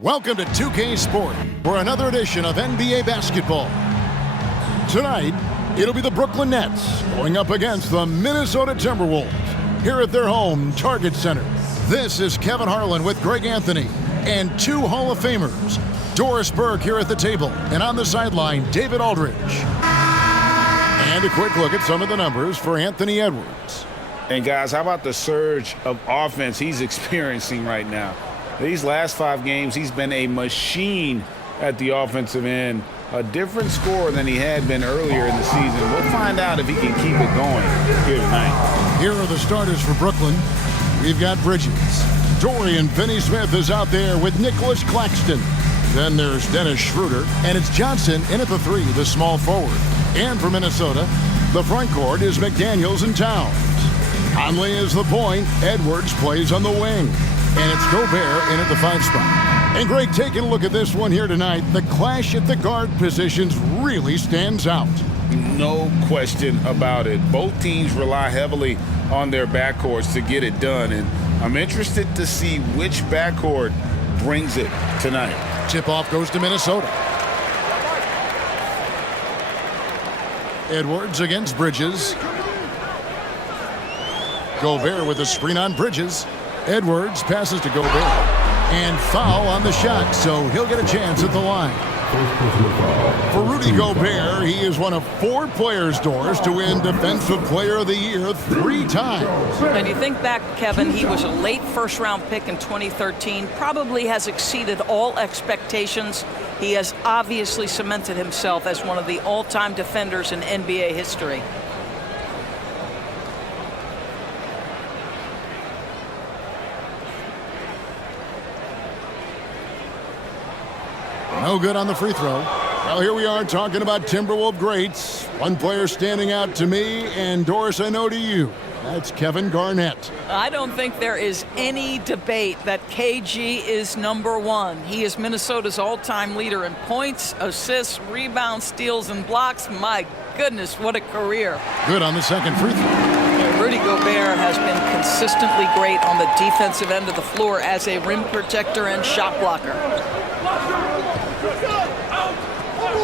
Welcome to 2K Sport for another edition of NBA basketball. Tonight, it'll be the Brooklyn Nets going up against the Minnesota Timberwolves here at their home Target Center. This is Kevin Harlan with Greg Anthony and two Hall of Famers, Doris Burke here at the table, and on the sideline, David Aldridge. And a quick look at some of the numbers for Anthony Edwards. And guys, how about the surge of offense he's experiencing right now? These last 5 games, he's been a machine at the offensive end. A different scorer than he had been earlier in the season. We'll find out if he can keep it going here tonight. Here are the starters for Brooklyn. We've got Bridges. Dorian Finney-Smith is out there with Nicholas Claxton. Then there's Dennis Schroeder, and it's Johnson in at the 3, the small forward. And for Minnesota, the front court is McDaniels and Towns. Conley is the point. Edwards plays on the wing. And it's Gobert in at the 5 spot. And Greg, taking a look at this one here tonight, the clash at the guard positions really stands out. No question about it. Both teams rely heavily on their backcourts to get it done. And I'm interested to see which backcourt brings it tonight. Tip-off goes to Minnesota. Edwards against Bridges. Gobert with a screen on Bridges. Edwards passes to Gobert. And foul on the shot, so he'll get a chance at the line. For Rudy Gobert, he is one of 4 players, Doris, to win Defensive Player of the Year 3 times. And you think back, Kevin, he was a late first-round pick in 2013, probably has exceeded all expectations. He has obviously cemented himself as one of the all-time defenders in NBA history. No good on the free throw. Well, here we are talking about Timberwolves greats. One player standing out to me, and Doris, I know to you. That's Kevin Garnett. I don't think there is any debate that KG is #1. He is Minnesota's all-time leader in points, assists, rebounds, steals, and blocks. My goodness, what a career. Good on the second free throw. Rudy Gobert has been consistently great on the defensive end of the floor as a rim protector and shot blocker.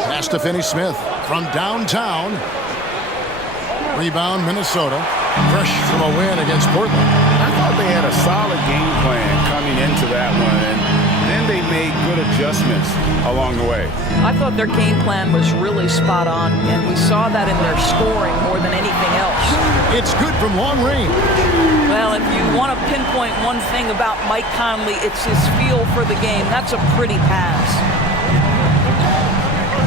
Pass to Finney-Smith from downtown. Rebound, Minnesota. Fresh from a win against Portland. I thought they had a solid game plan coming into that one, and then they made good adjustments along the way. I thought their game plan was really spot on, and we saw that in their scoring more than anything else. It's good from long range. Well, if you want to pinpoint one thing about Mike Conley, it's his feel for the game. That's a pretty pass.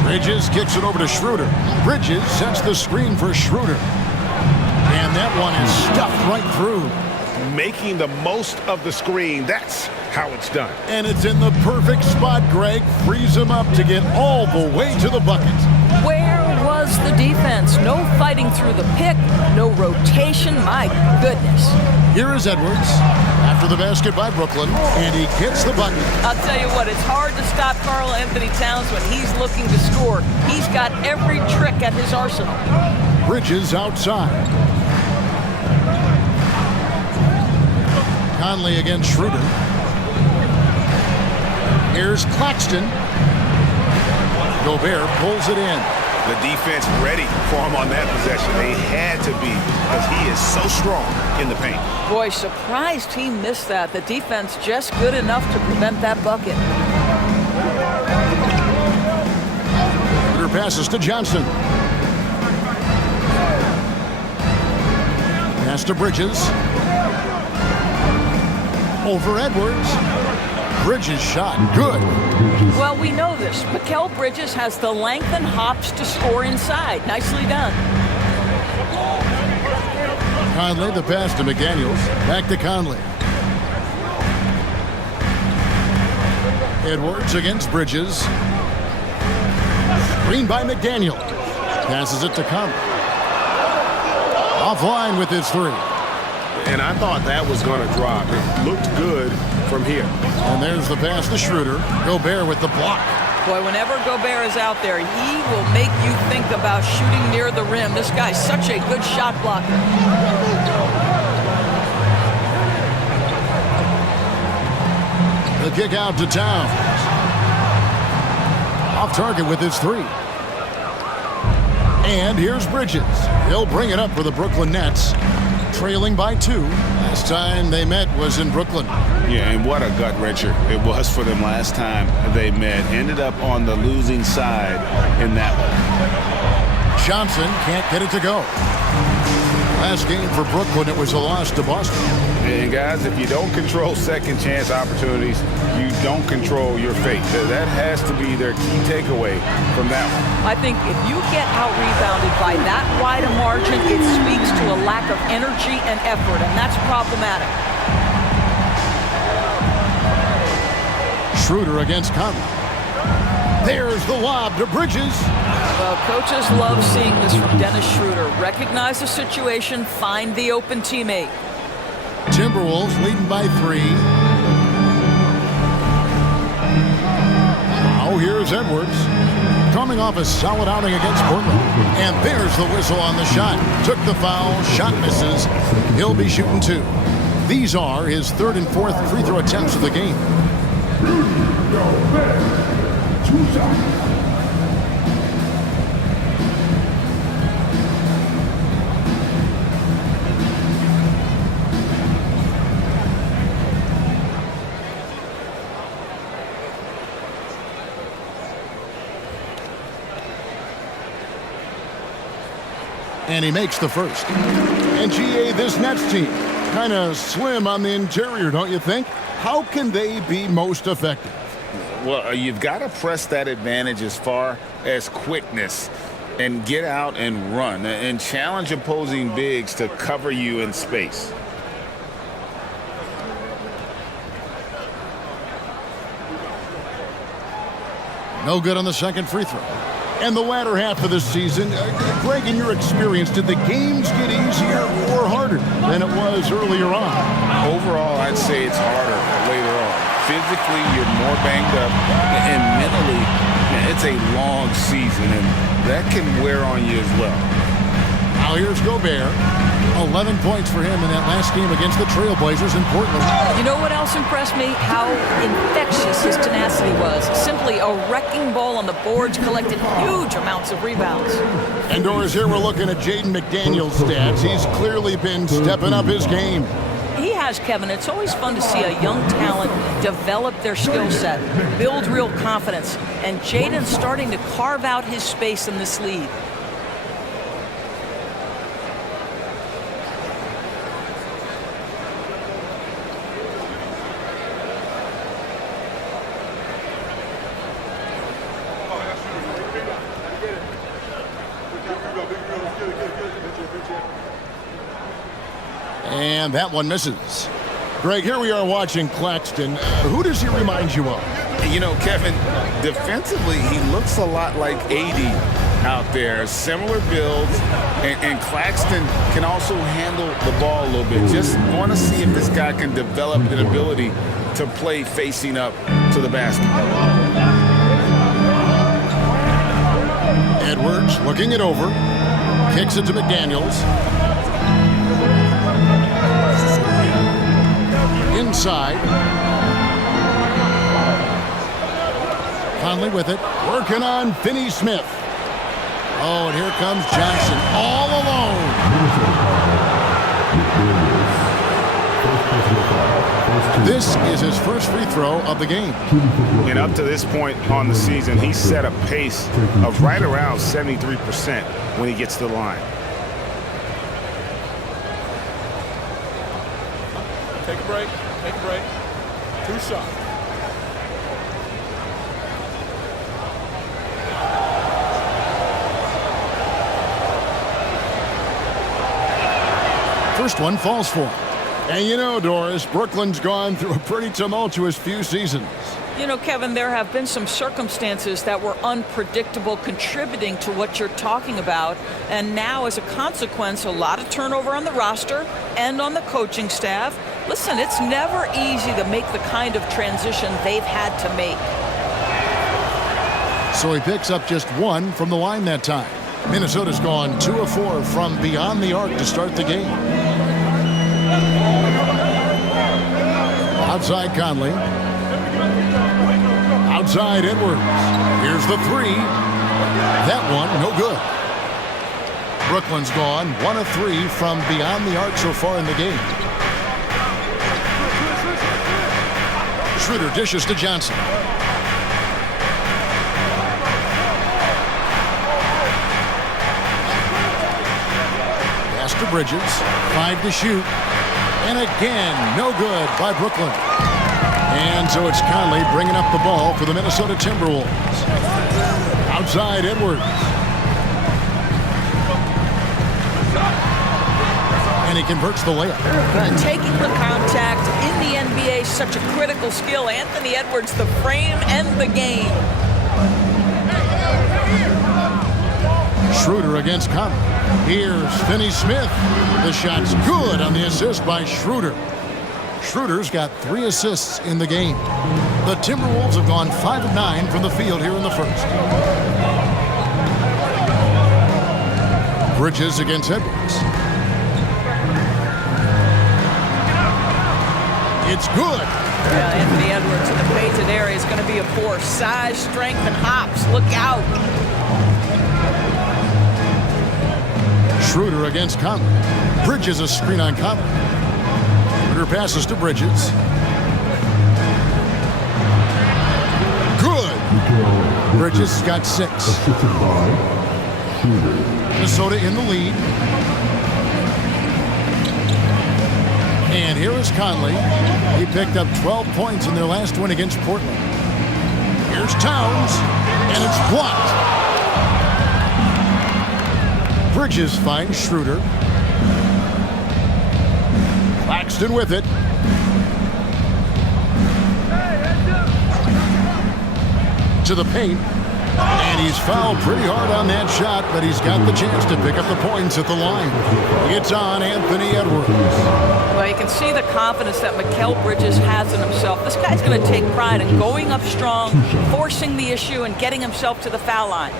Bridges kicks it over to Schroeder. Bridges sets the screen for Schroeder. And that one is stuffed right through. Making the most of the screen, that's how it's done. And it's in the perfect spot, Greg. Frees him up to get all the way to the bucket. Where was the defense? No fighting through the pick, no rotation. My goodness. Here is Edwards after the basket by Brooklyn, and he gets the bucket. I'll tell you what, it's hard to stop Karl Anthony Towns when he's looking to score. He's got every trick at his arsenal. Bridges outside. Conley against Schroeder. Here's Claxton. Gobert pulls it in. The defense ready for him on that possession. They had to be, because he is so strong in the paint. Boy, surprised he missed that. The defense just good enough to prevent that bucket. Schroeder passes to Johnson. Pass to Bridges. Over Edwards. Bridges shot good. Well, we know this. Mikal Bridges has the length and hops to score inside. Nicely done. Conley, the pass to McDaniels. Back to Conley. Edwards against Bridges. Screen by McDaniel. Passes it to Conley. Offline with his 3. And I thought that was going to drop. It looked good from here. And there's the pass to Schroeder. Gobert with the block. Boy, whenever Gobert is out there, he will make you think about shooting near the rim. This guy's such a good shot blocker. The kick out to Towns. Off target with his three. And here's Bridges. He'll bring it up for the Brooklyn Nets, trailing by 2. Last time they met was in Brooklyn. Yeah, and what a gut-wrencher it was for them last time they met. Ended up on the losing side in that one. Johnson can't get it to go. Last game for Brooklyn, it was a loss to Boston. And guys, if you don't control second chance opportunities, you don't control your fate. That has to be their key takeaway from that one. I think if you get out-rebounded by that wide a margin, it speaks to a lack of energy and effort, and that's problematic. Schroeder against Conley. There's the lob to Bridges. Well, coaches love seeing this from Dennis Schroeder. Recognize the situation, find the open teammate. Timberwolves leading by 3. Now here's Edwards, coming off a solid outing against Portland. And there's the whistle on the shot. Took the foul, shot misses. He'll be shooting 2. These are his 3rd and 4th free throw attempts of the game. 2 shots. And he makes the first. And GA, this Nets team, kind of slim on the interior, don't you think? How can they be most effective? Well, you've got to press that advantage as far as quickness and get out and run and challenge opposing bigs to cover you in space. No good on the second free throw. And the latter half of the season, Greg, in your experience, did the games get easier or harder than it was earlier on? Overall, I'd say it's harder later on. Physically, you're more banged up, and mentally, it's a long season, and that can wear on you as well. Now here's Gobert. 11 points for him in that last game against the Trailblazers in Portland. You know what else impressed me? How infectious his tenacity was. Simply a wrecking ball on the boards, collected huge amounts of rebounds. And Doris, here we're looking at Jaden McDaniel's stats. He's clearly been stepping up his game. He has, Kevin. It's always fun to see a young talent develop their skill set, build real confidence, and Jaden's starting to carve out his space in this league. And that one misses. Greg, here we are watching Claxton. Who does he remind you of? You know, Kevin, defensively, he looks a lot like AD out there. Similar builds, and Claxton can also handle the ball a little bit. Just want to see if this guy can develop an ability to play facing up to the basket. Edwards looking it over. Kicks it to McDaniels. Inside. Conley with it. Working on Finney-Smith. Oh, and here comes Johnson all alone. This is his first free throw of the game. And up to this point on the season, he's set a pace of right around 73% when he gets to the line. Take a break. Take a break. 2 shots. First one falls for him. And you know, Doris, Brooklyn's gone through a pretty tumultuous few seasons. You know, Kevin, there have been some circumstances that were unpredictable contributing to what you're talking about. And now, as a consequence, a lot of turnover on the roster and on the coaching staff. Listen, it's never easy to make the kind of transition they've had to make. So he picks up just 1 from the line that time. Minnesota's gone 2 of 4 from beyond the arc to start the game. Outside Conley. Outside Edwards. Here's the three. That one, no good. Brooklyn's gone 1 of 3 from beyond the arc so far in the game. Schroeder dishes to Johnson. Pass to Bridges. 5 to shoot. And again, no good by Brooklyn. And so it's Conley bringing up the ball for the Minnesota Timberwolves. Outside Edwards. And he converts the layup. Taking the contact in the NBA is such a critical skill. Anthony Edwards, the frame and the game. Schroeder against Conley. Here's Finney Smith. The shot's good on the assist by Schroeder. Schroeder's got 3 assists in the game. The Timberwolves have gone 5 of 9 from the field here in the first. Bridges against Edwards. It's good. Yeah, Anthony Edwards in the painted area is going to be a force. Size, strength, and hops. Look out. Schroeder against Conley. Bridges a screen on Conley. Schroeder passes to Bridges. Good. Bridges got 6. Minnesota in the lead. And here is Conley. He picked up 12 points in their last win against Portland. Here's Towns, and it's blocked. Bridges finds Schroeder. Claxton with it. To the paint. And he's fouled pretty hard on that shot, but he's got the chance to pick up the points at the line. It's on Anthony Edwards. Well, you can see the confidence that Mikal Bridges has in himself. This guy's going to take pride in going up strong, forcing the issue, and getting himself to the foul line.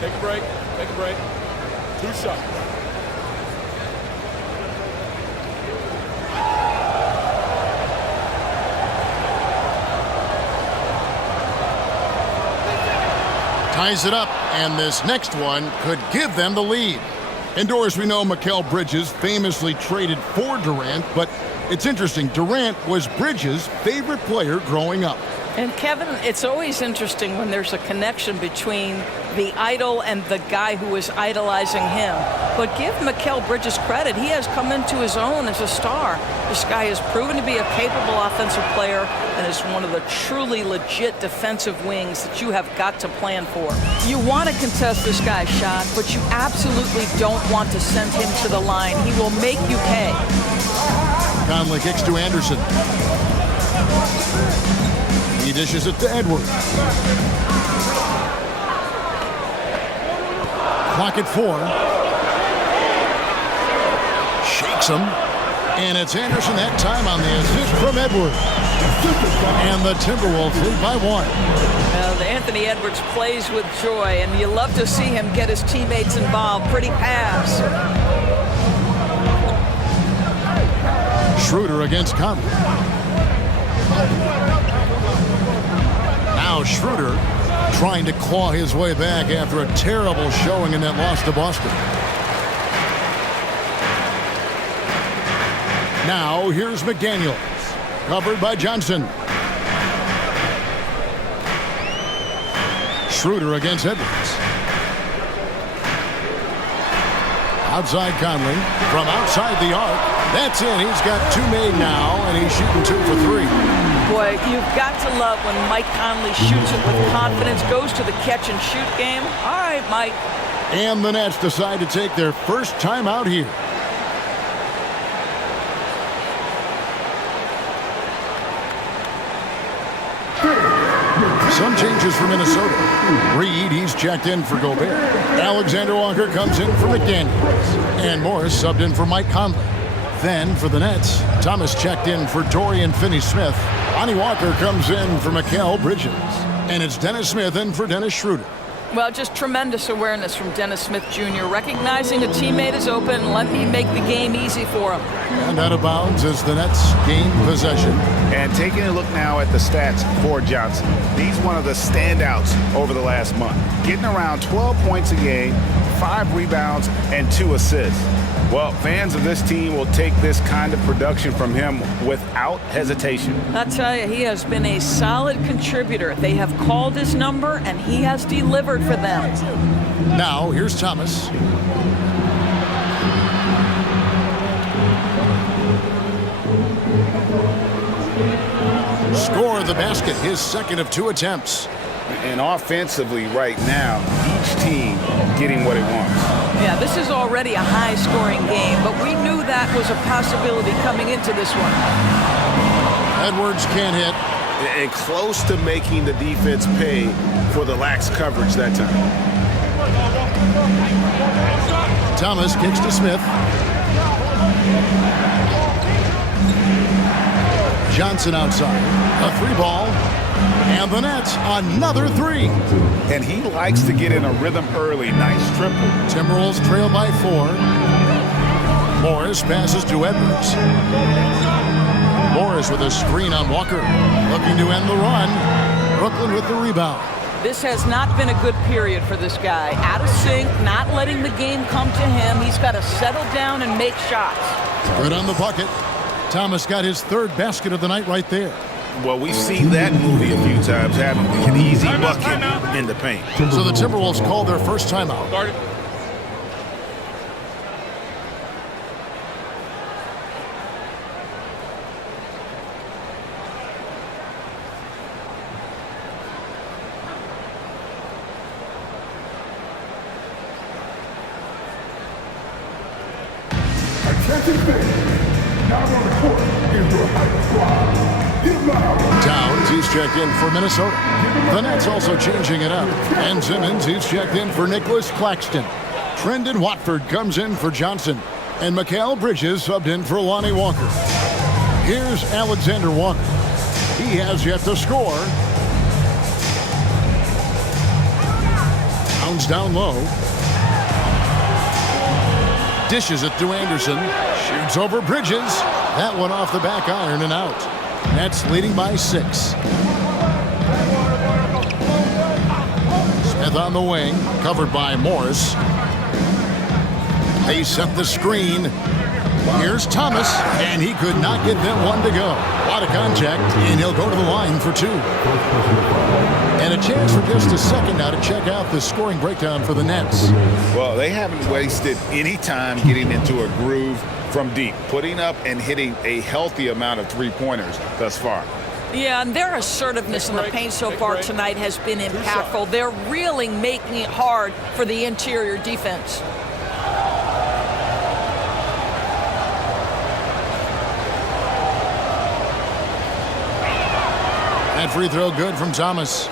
Take a break. Take a break. 2 shots. Ties it up, and this next one could give them the lead. Indoors, we know Mikal Bridges famously traded for Durant, but it's interesting. Durant was Bridges' favorite player growing up. And Kevin, it's always interesting when there's a connection between the idol and the guy who is idolizing him. But give Mikal Bridges credit. He has come into his own as a star. This guy has proven to be a capable offensive player and is one of the truly legit defensive wings that you have got to plan for. You want to contest this guy's shot, but you absolutely don't want to send him to the line. He will make you pay. Conley kicks to Anderson. He dishes it to Edwards. Clock at 4. Shakes him. And it's Anderson that time on the assist from Edwards. And the Timberwolves lead by 1. Well, Anthony Edwards plays with joy, and you love to see him get his teammates involved. Pretty pass. Schroeder against Conley. Now Schroeder trying to claw his way back after a terrible showing in that loss to Boston. Now here's McDaniels, covered by Johnson. Schroeder against Edwards. Outside Conley, from outside the arc. That's in. He's got 2 made now, and he's shooting 2 for 3. Boy, you've got to love when Mike Conley shoots it with confidence, goes to the catch-and-shoot game. All right, Mike. And the Nets decide to take their first time out here. Some changes for Minnesota. Reed, he's checked in for Gobert. Alexander Walker comes in for McDaniels. And Morris subbed in for Mike Conley. Then for the Nets, Thomas checked in for Dorian Finney-Smith. Lonnie Walker comes in for Mikal Bridges. And it's Dennis Smith in for Dennis Schroeder. Well, just tremendous awareness from Dennis Smith Jr. Recognizing a teammate is open, let me make the game easy for him. And out of bounds as the Nets gain possession. And taking a look now at the stats for Johnson. He's one of the standouts over the last month. Getting around 12 points a game, 5 rebounds, and 2 assists. Well, fans of this team will take this kind of production from him without hesitation. I tell you, he has been a solid contributor. They have called his number, and he has delivered for them. Now, here's Thomas. Score the basket, his second of 2 attempts. And offensively right now, each team getting what it wants. Yeah, this is already a high-scoring game, but we knew that was a possibility coming into this one. Edwards can't hit. And close to making the defense pay for the lax coverage that time. Thomas kicks to Smith. Johnson outside. A 3 ball. And the Nets, another 3. And he likes to get in a rhythm early. Nice triple. Timberwolves trail by 4. Morris passes to Edwards. Morris with a screen on Walker. Looking to end the run. Brooklyn with the rebound. This has not been a good period for this guy. Out of sync, not letting the game come to him. He's got to settle down and make shots. Good on the bucket. Thomas got his 3rd basket of the night right there. Well, we've seen that movie a few times, haven't we? An easy bucket in the paint. So the Timberwolves called their first timeout. Started. Attention fans. Now on the court is your hype squad. Get loud. Towns, he's checked in for Minnesota. The Nets also changing it up. And Simmons, he's checked in for Nicholas Claxton. Trendon Watford comes in for Johnson. And Mikal Bridges subbed in for Lonnie Walker. Here's Alexander Walker. He has yet to score. Towns down low. Dishes it to Anderson. Shoots over Bridges. That one off the back iron and out. Nets leading by 6. Smith on the wing, covered by Morris. They set the screen. Here's Thomas, and he could not get them one to go. A lot of contact, and he'll go to the line for 2. And a chance for just a second now to check out the scoring breakdown for the Nets. Well, they haven't wasted any time getting into a groove from deep, putting up and hitting a healthy amount of 3-pointers thus far. Yeah, and their assertiveness in the paint so far tonight has been impactful. They're really making it hard for the interior defense. That free throw good from Thomas.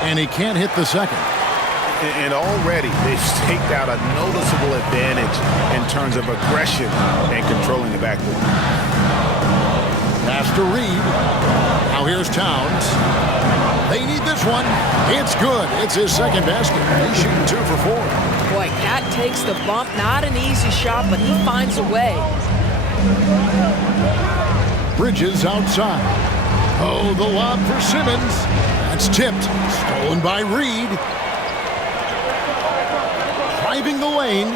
And he can't hit the second. And already they've staked out a noticeable advantage in terms of aggression and controlling the backcourt. Pass to Reed. Now here's Towns. They need this one. It's good. It's his second basket. He's shooting 2 for 4. Boy, Cat takes the bump. Not an easy shot, but he finds a way. Bridges outside. Oh, the lob for Simmons. That's tipped. Stolen by Reed. Driving the lane.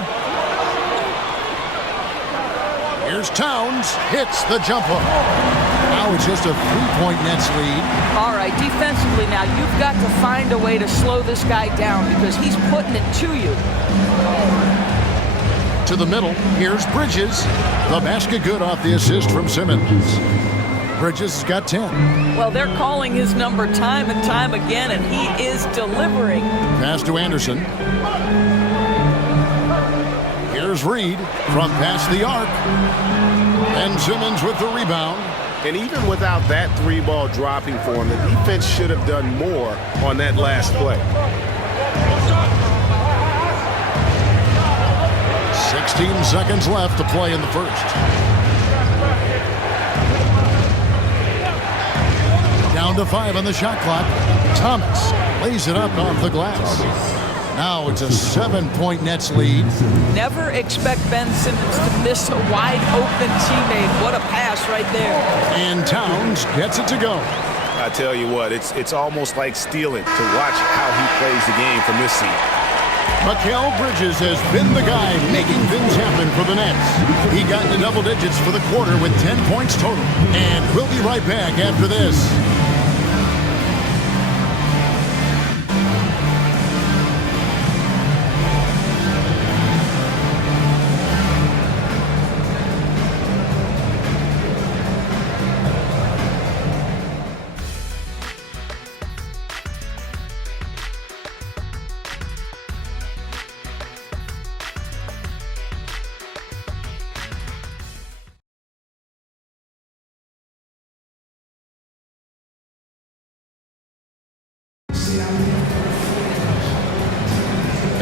Here's Towns. Hits the jump hook. Now it's just a 3-point Nets lead. All right, defensively now, you've got to find a way to slow this guy down because he's putting it to you. To the middle. Here's Bridges. The basket good off the assist from Simmons. Bridges has got 10. Well, they're calling his number time and time again, and he is delivering. Pass to Anderson. Here's Reed from past the arc. And Simmons with the rebound. And even without that 3-ball dropping for him, the defense should have done more on that last play. 16 seconds left to play in the first. Down to 5 on the shot clock. Thomas lays it up off the glass. Now it's a 7-point Nets lead. Never expect Ben Simmons to miss a wide-open teammate. What a pass right there. And Towns gets it to go. I tell you what, it's almost like stealing to watch how he plays the game from this seat. Mikal Bridges has been the guy making things happen for the Nets. He got into double digits for the quarter with 10 points total. And we'll be right back after this.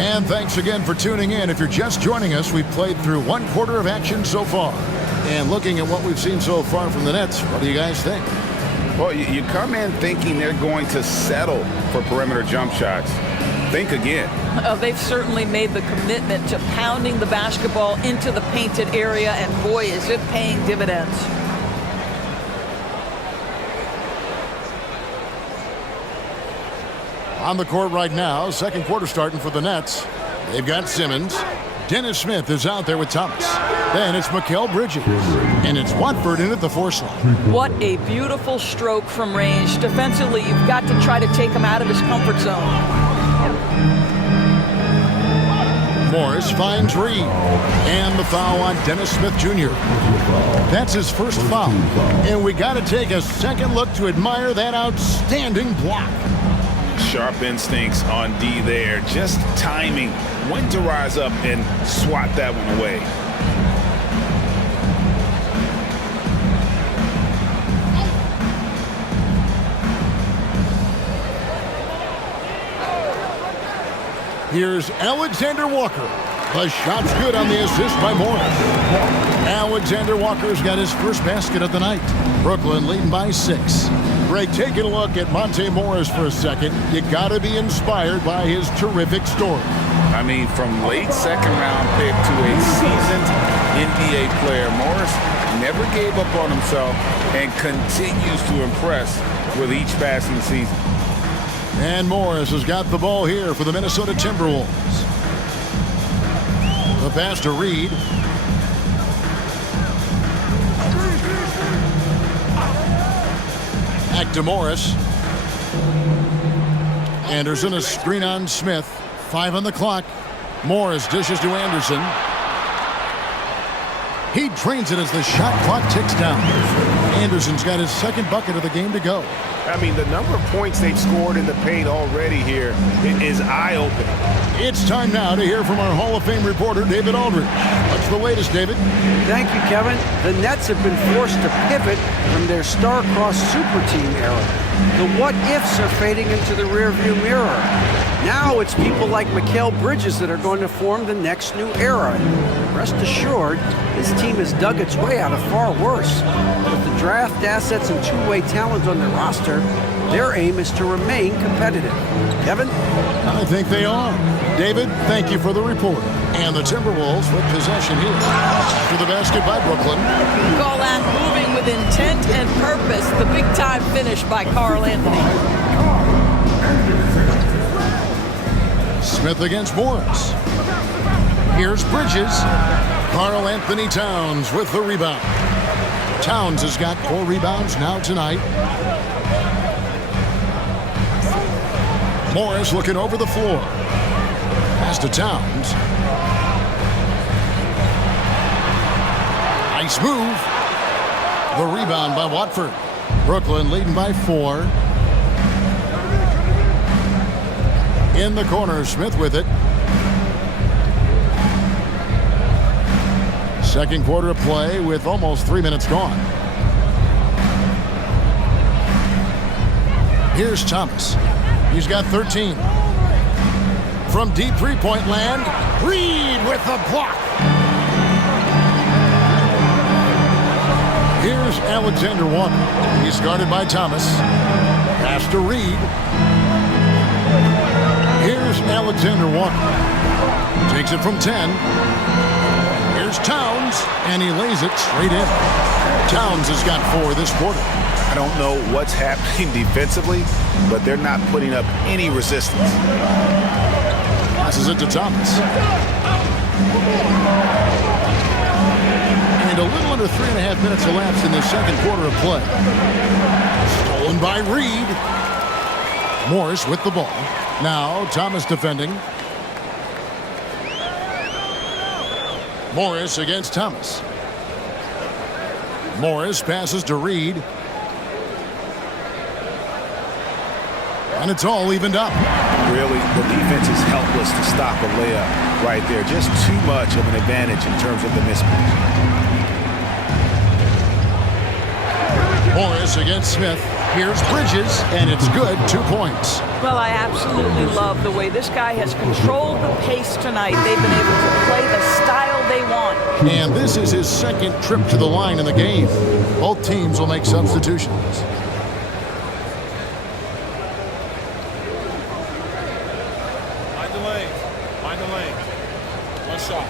And thanks again for tuning in. If you're just joining us, we've played through 1 quarter of action so far. And looking at what we've seen so far from the Nets, what do you guys think? Well, you come in thinking they're going to settle for perimeter jump shots. Think again. They've certainly made the commitment to pounding the basketball into the painted area, and boy, is it paying dividends. On the court right now, second quarter starting for the Nets. They've got Simmons. Dennis Smith is out there with Thomas. Then it's Mikal Bridges. And it's Watford in at the 4 slot. What a beautiful stroke from range. Defensively, you've got to try to take him out of his comfort zone. Morris finds Reed. And the foul on Dennis Smith Jr. That's his first foul. And we got to take a second look to admire that outstanding block. Sharp instincts on D there. Just timing when to rise up and swat that one away. Here's Alexander Walker. The shot's good on the assist by Morris. Alexander Walker's got his first basket of the night. Brooklyn leading by 6. Greg, taking a look at Monte Morris for a second. You got to be inspired by his terrific story. I mean, from late second-round pick to a seasoned NBA player, Morris never gave up on himself and continues to impress with each passing season. And Morris has got the ball here for the Minnesota Timberwolves. The pass to Reed. Back to Morris. Anderson, a screen on Smith. 5 on the clock. Morris dishes to Anderson. He drains it as the shot clock ticks down. Anderson's got his second bucket of the game to go. I mean, the number of points they've scored in the paint already here is eye-opening. It's time now to hear from our Hall of Fame reporter, David Aldridge. What's the latest, David? Thank you, Kevin. The Nets have been forced to pivot from their star-crossed super team era. The what-ifs are fading into the rearview mirror. Now it's people like Mikal Bridges that are going to form the next new era. Rest assured, this team has dug its way out of far worse. With the draft assets and two-way talent on their roster, their aim is to remain competitive. Kevin? I think they are. David, thank you for the report. And the Timberwolves with possession here. After the basket by Brooklyn. Call that moving with intent and purpose. The big-time finish by Karl Anthony. Smith against Morris. Here's Bridges. Karl Anthony Towns with the rebound. Towns has got 4 rebounds now tonight. Morris looking over the floor. Pass to Towns. Nice move. The rebound by Watford. Brooklyn leading by 4. In the corner, Smith with it. Second quarter of play with almost 3 minutes gone. Here's Thomas. He's got 13. From deep three-point land, Reed with the block. Here's Alexander Walker. He's guarded by Thomas. Pass to Reed. Here's Alexander Walker. Takes it from 10. Here's Towns, and he lays it straight in. Towns has got 4 this quarter. I don't know what's happening defensively, but they're not putting up any resistance. Passes it to Thomas. And a little under 3.5 minutes elapsed in the second quarter of play. Stolen by Reed. Morris with the ball. Now Thomas defending. Morris against Thomas. Morris passes to Reed. And it's all evened up. Really, the defense is helpless to stop a layup right there. Just too much of an advantage in terms of the mismatch. Morris against Smith. Here's Bridges, and it's good. 2 points. Well, I absolutely love the way this guy has controlled the pace tonight. They've been able to play the style they want. And this is his second trip to the line in the game. Both teams will make substitutions. Mind the lane. One shot.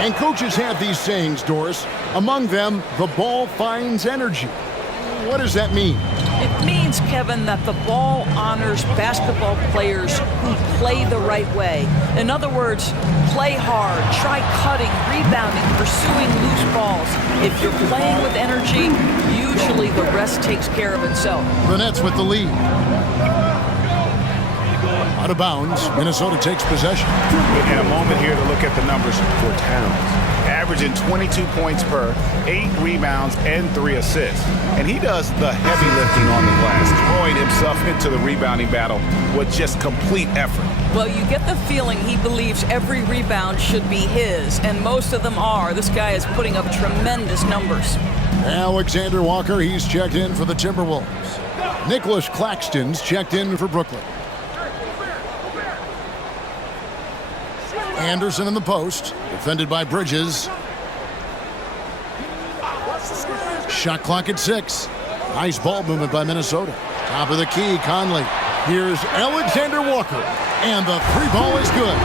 And coaches have these sayings, Doris. Among them, the ball finds energy. What does that mean? It means, Kevin, that the ball honors basketball players who play the right way. In other words, play hard, try cutting, rebounding, pursuing loose balls. If you're playing with energy, usually the rest takes care of itself. The Nets with the lead. Out of bounds, Minnesota takes possession. And a moment here to look at the numbers for Towns. Averaging 22 points per, 8 rebounds, and 3 assists. And he does the heavy lifting on the glass, throwing himself into the rebounding battle with just complete effort. Well, you get the feeling he believes every rebound should be his, and most of them are. This guy is putting up tremendous numbers. Alexander Walker, he's checked in for the Timberwolves. Nicholas Claxton's checked in for Brooklyn. Anderson in the post, defended by Bridges. Shot clock at 6. Nice ball movement by Minnesota. Top of the key, Conley. Here's Alexander Walker, and the 3-ball is good.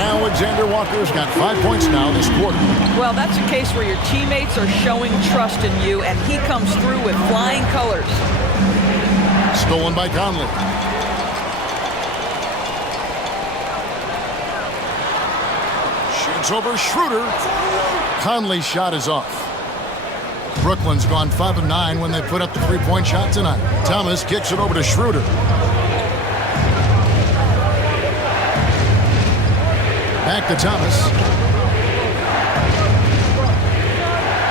Alexander Walker's got 5 points now this quarter. Well, that's a case where your teammates are showing trust in you, and he comes through with flying colors. Stolen by Conley. Shoots over Schroeder. Conley's shot is off. Brooklyn's gone 5 of 9 when they put up the 3-point shot tonight. Thomas kicks it over to Schroeder. Back to Thomas.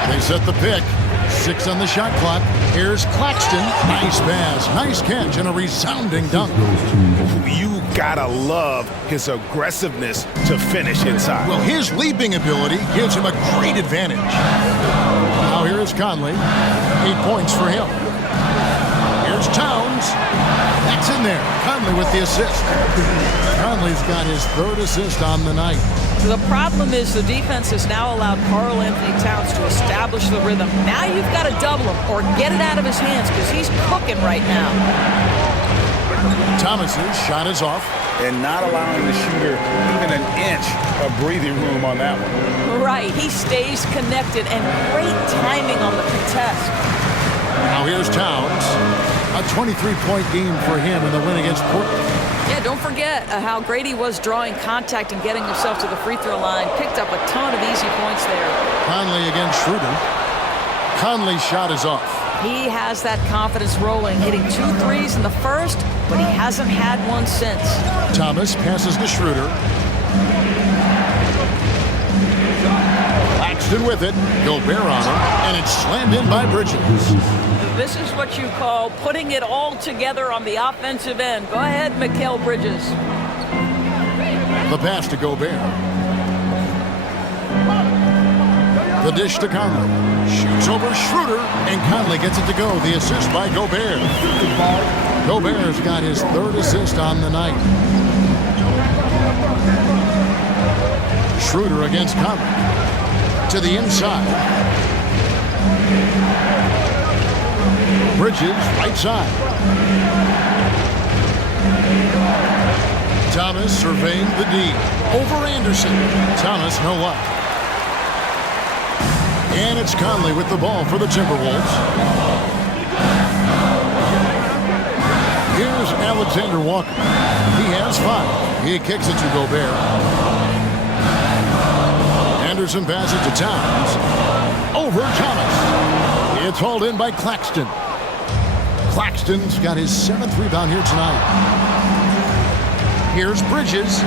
They set the pick. 6 on the shot clock. Here's Claxton. Nice pass, nice catch, and a resounding dunk. You gotta love his aggressiveness to finish inside. Well, his leaping ability gives him a great advantage. Now here is Conley. 8 points for him. Here's Towns. That's in there. Conley with the assist. Conley's got his 3rd assist on the night. The problem is the defense has now allowed Karl Anthony Towns to establish the rhythm. Now you've got to double him or get it out of his hands because he's cooking right now. Thomas's shot is off. And not allowing the shooter even an inch of breathing room on that one. Right, he stays connected and great timing on the contest. Now here's Towns. A 23-point game for him in the win against Portland. Yeah, don't forget how great he was drawing contact and getting himself to the free throw line. Picked up a ton of easy points there. Conley against Schroeder. Conley's shot is off. He has that confidence rolling, hitting 2 threes in the first, but he hasn't had one since. Thomas passes to Schroeder. Claxton with it. Gobert on him, and it's slammed in by Bridges. This is what you call putting it all together on the offensive end. Go ahead, Mikal Bridges. The pass to Gobert. The dish to Conley. Shoots over Schroeder, and Conley gets it to go. The assist by Gobert. Gobert's got his third assist on the night. Schroeder against Conley. To the inside. Bridges, right side. Thomas surveying the D. Over Anderson. Thomas, no luck. And it's Conley with the ball for the Timberwolves. Here's Alexander Walker. He has 5. He kicks it to Gobert. Anderson passes to Towns. Over Thomas. It's hauled in by Claxton. Claxton's got his 7th rebound here tonight. Here's Bridges.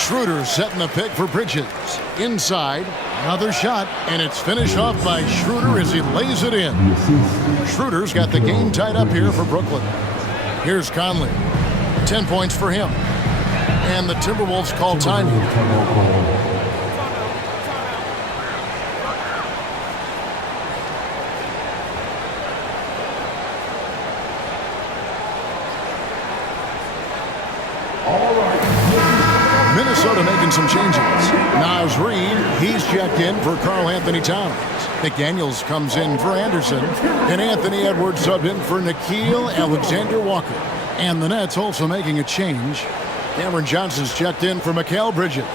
Schroeder setting the pick for Bridges. Inside, another shot, and it's finished off by Schroeder as he lays it in. Schroeder's got the game tied up here for Brooklyn. Here's Conley. 10 points for him. And the Timberwolves call time. Minnesota making some changes. Naz Reid, he's checked in for Karl Anthony Towns. McDaniels comes in for Anderson. And Anthony Edwards subbed in for Nickeil Alexander-Walker. And the Nets also making a change. Cameron Johnson's checked in for Mikal Bridges.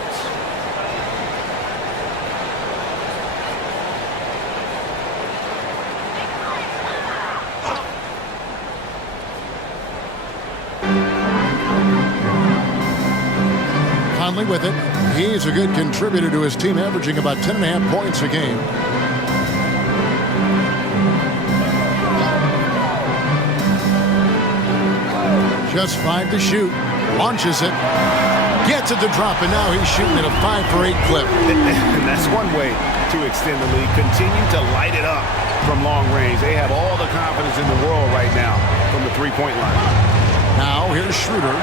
Conley with it. He's a good contributor to his team, averaging about 10.5 points a game. Just 5 to shoot. Launches it. Gets it to drop, and now he's shooting at a 5 for 8 clip. And that's one way to extend the lead. Continue to light it up from long range. They have all the confidence in the world right now from the three-point line. Now here's Schroeder,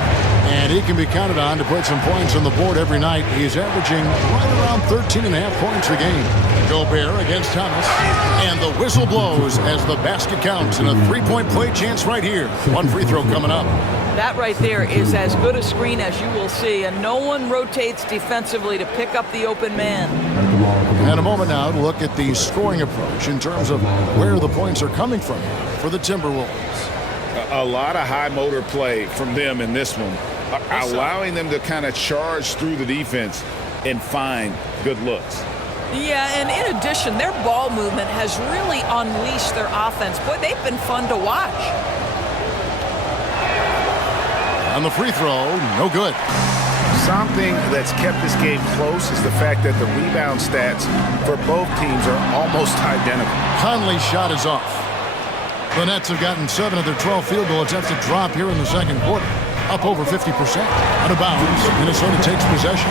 and he can be counted on to put some points on the board every night. He's averaging right around 13.5 points a game. Gobert against Thomas, and the whistle blows as the basket counts, and a 3-point play chance right here. One free throw coming up. That right there is as good a screen as you will see, and no one rotates defensively to pick up the open man. And a moment now to look at the scoring approach in terms of where the points are coming from for the Timberwolves. A lot of high motor play from them in this one, allowing them to kind of charge through the defense and find good looks. Yeah, and in addition, their ball movement has really unleashed their offense. Boy, they've been fun to watch. On the free throw, no good. Something that's kept this game close is the fact that the rebound stats for both teams are almost identical. Conley's shot is off. The Nets have gotten 7 of their 12 field goal attempts to drop here in the second quarter. Up over 50%. Out of bounds, Minnesota takes possession.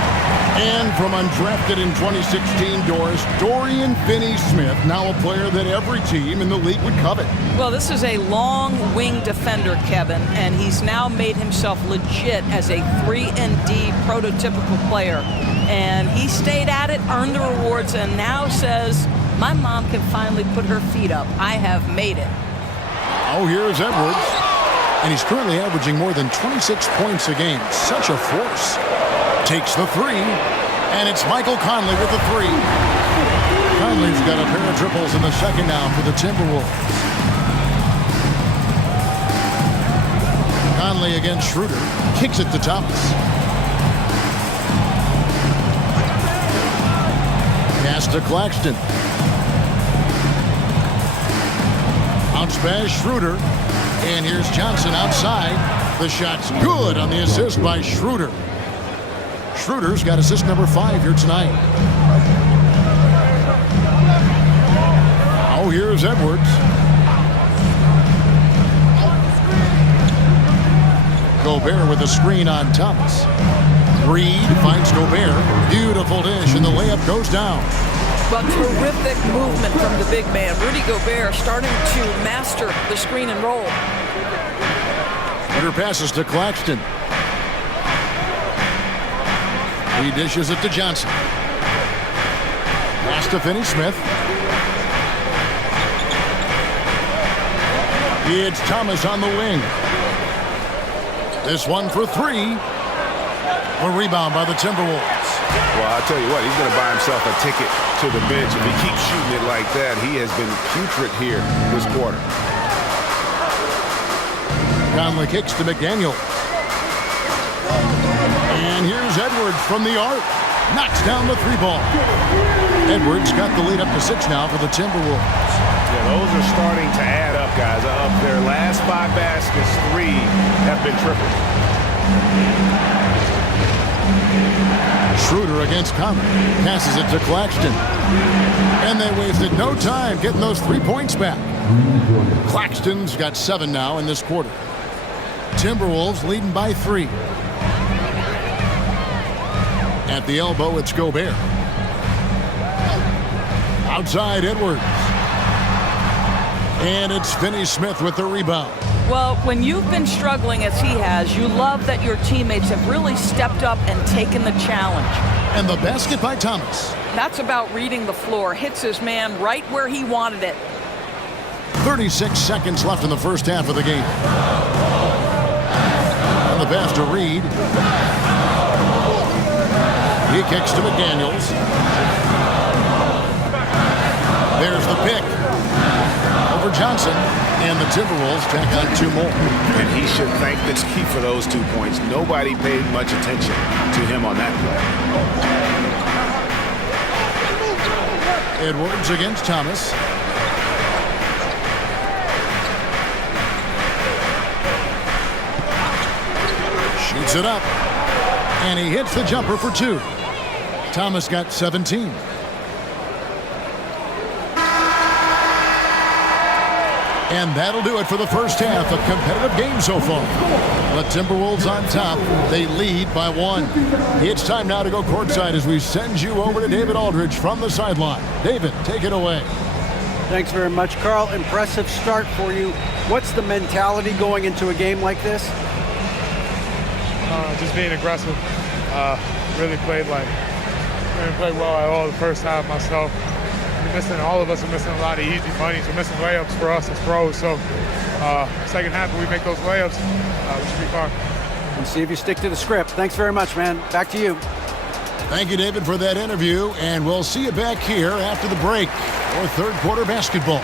And from undrafted in 2016, Doris, Dorian Finney-Smith, now a player that every team in the league would covet. Well, this is a long wing defender, Kevin, and he's now made himself legit as a 3-and-D prototypical player. And he stayed at it, earned the rewards, and now says, my mom can finally put her feet up. I have made it. Oh, here's Edwards. And he's currently averaging more than 26 points a game. Such a force. Takes the 3. And it's Michael Conley with the 3. Conley's got a pair of triples in the second now for the Timberwolves. Conley against Schroeder. Kicks it to Thomas. Pass to Claxton. Bounce pass Schroeder. And here's Johnson outside. The shot's good on the assist by Schroeder. Schroeder's got assist number 5 here tonight. Oh, here's Edwards. Gobert with a screen on Thomas. Reid finds Gobert. Beautiful dish, and the layup goes down. Well, terrific movement from the big man. Rudy Gobert starting to master the screen and roll. Winter passes to Claxton. He dishes it to Johnson. Pass to Finney-Smith. It's Thomas on the wing. This one for three. A rebound by the Timberwolves. Well, I'll tell you what, he's going to buy himself a ticket to the bench. If he keeps shooting it like that, he has been putrid here this quarter. Conley kicks to McDaniel. And here's Edwards from the arc. Knocks down the three ball. Edwards got the lead up to 6 now for the Timberwolves. Yeah, those are starting to add up, guys. Up their last 5 baskets, 3 have been tripled. Schroeder against Conley. Passes it to Claxton. And they wasted no time getting those 3 points back. Claxton's got 7 now in this quarter. Timberwolves leading by 3. At the elbow, it's Gobert. Outside, Edwards. And it's Finney-Smith with the rebound. Well, when you've been struggling as he has, you love that your teammates have really stepped up and taken the challenge. And the basket by Thomas. That's about reading the floor. Hits his man right where he wanted it. 36 seconds left in the first half of the game. And the pass to Reed. He kicks to McDaniels. There's the pick. Over Johnson. And the Timberwolves tack on 2 more. And he should thank the team for those 2 points. Nobody paid much attention to him on that play. Edwards against Thomas. Shoots it up. And he hits the jumper for 2. Thomas got 17. And that'll do it for the first half. A competitive game so far. The Timberwolves on top. They lead by 1. It's time now to go courtside as we send you over to David Aldridge from the sideline. David, take it away. Thanks very much, Carl. Impressive start for you. What's the mentality going into a game like this? Just being aggressive. Really played well at all the first half myself. All of us are missing a lot of easy bunnies. We're missing layups for us as pros. So second half, when we make those layups, we should be fine. And see if you stick to the script. Thanks very much, man. Back to you. Thank you, David, for that interview. And we'll see you back here after the break for third quarter basketball.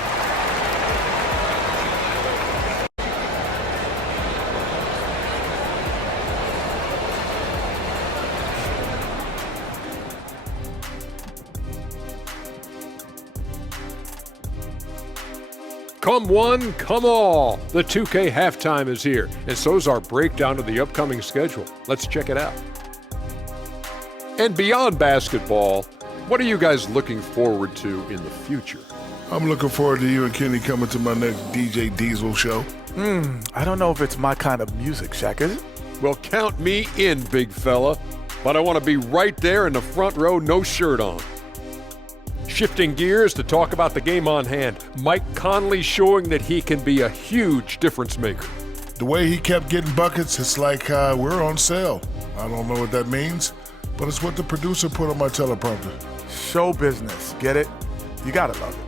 Come one, come all. The 2K halftime is here, and so's our breakdown of the upcoming schedule. Let's check it out. And beyond basketball, what are you guys looking forward to in the future? I'm looking forward to you and Kenny coming to my next DJ Diesel show. I don't know if it's my kind of music, Shaq, is it? Well, count me in, big fella. But I want to be right there in the front row, no shirt on. Shifting gears to talk about the game on hand. Mike Conley showing that he can be a huge difference maker. The way he kept getting buckets, it's like we're on sale. I don't know what that means, but it's what the producer put on my teleprompter. Show business, get it? You gotta love it.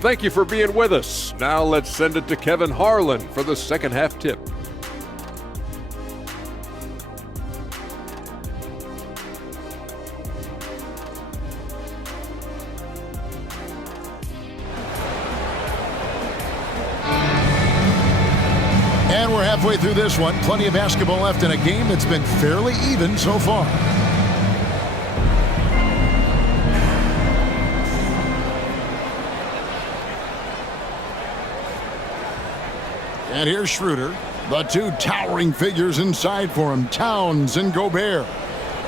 Thank you for being with us. Now let's send it to Kevin Harlan for the second half tip. And we're halfway through this one. Plenty of basketball left in a game that's been fairly even so far. And here's Schroeder. The 2 towering figures inside for him, Towns and Gobert.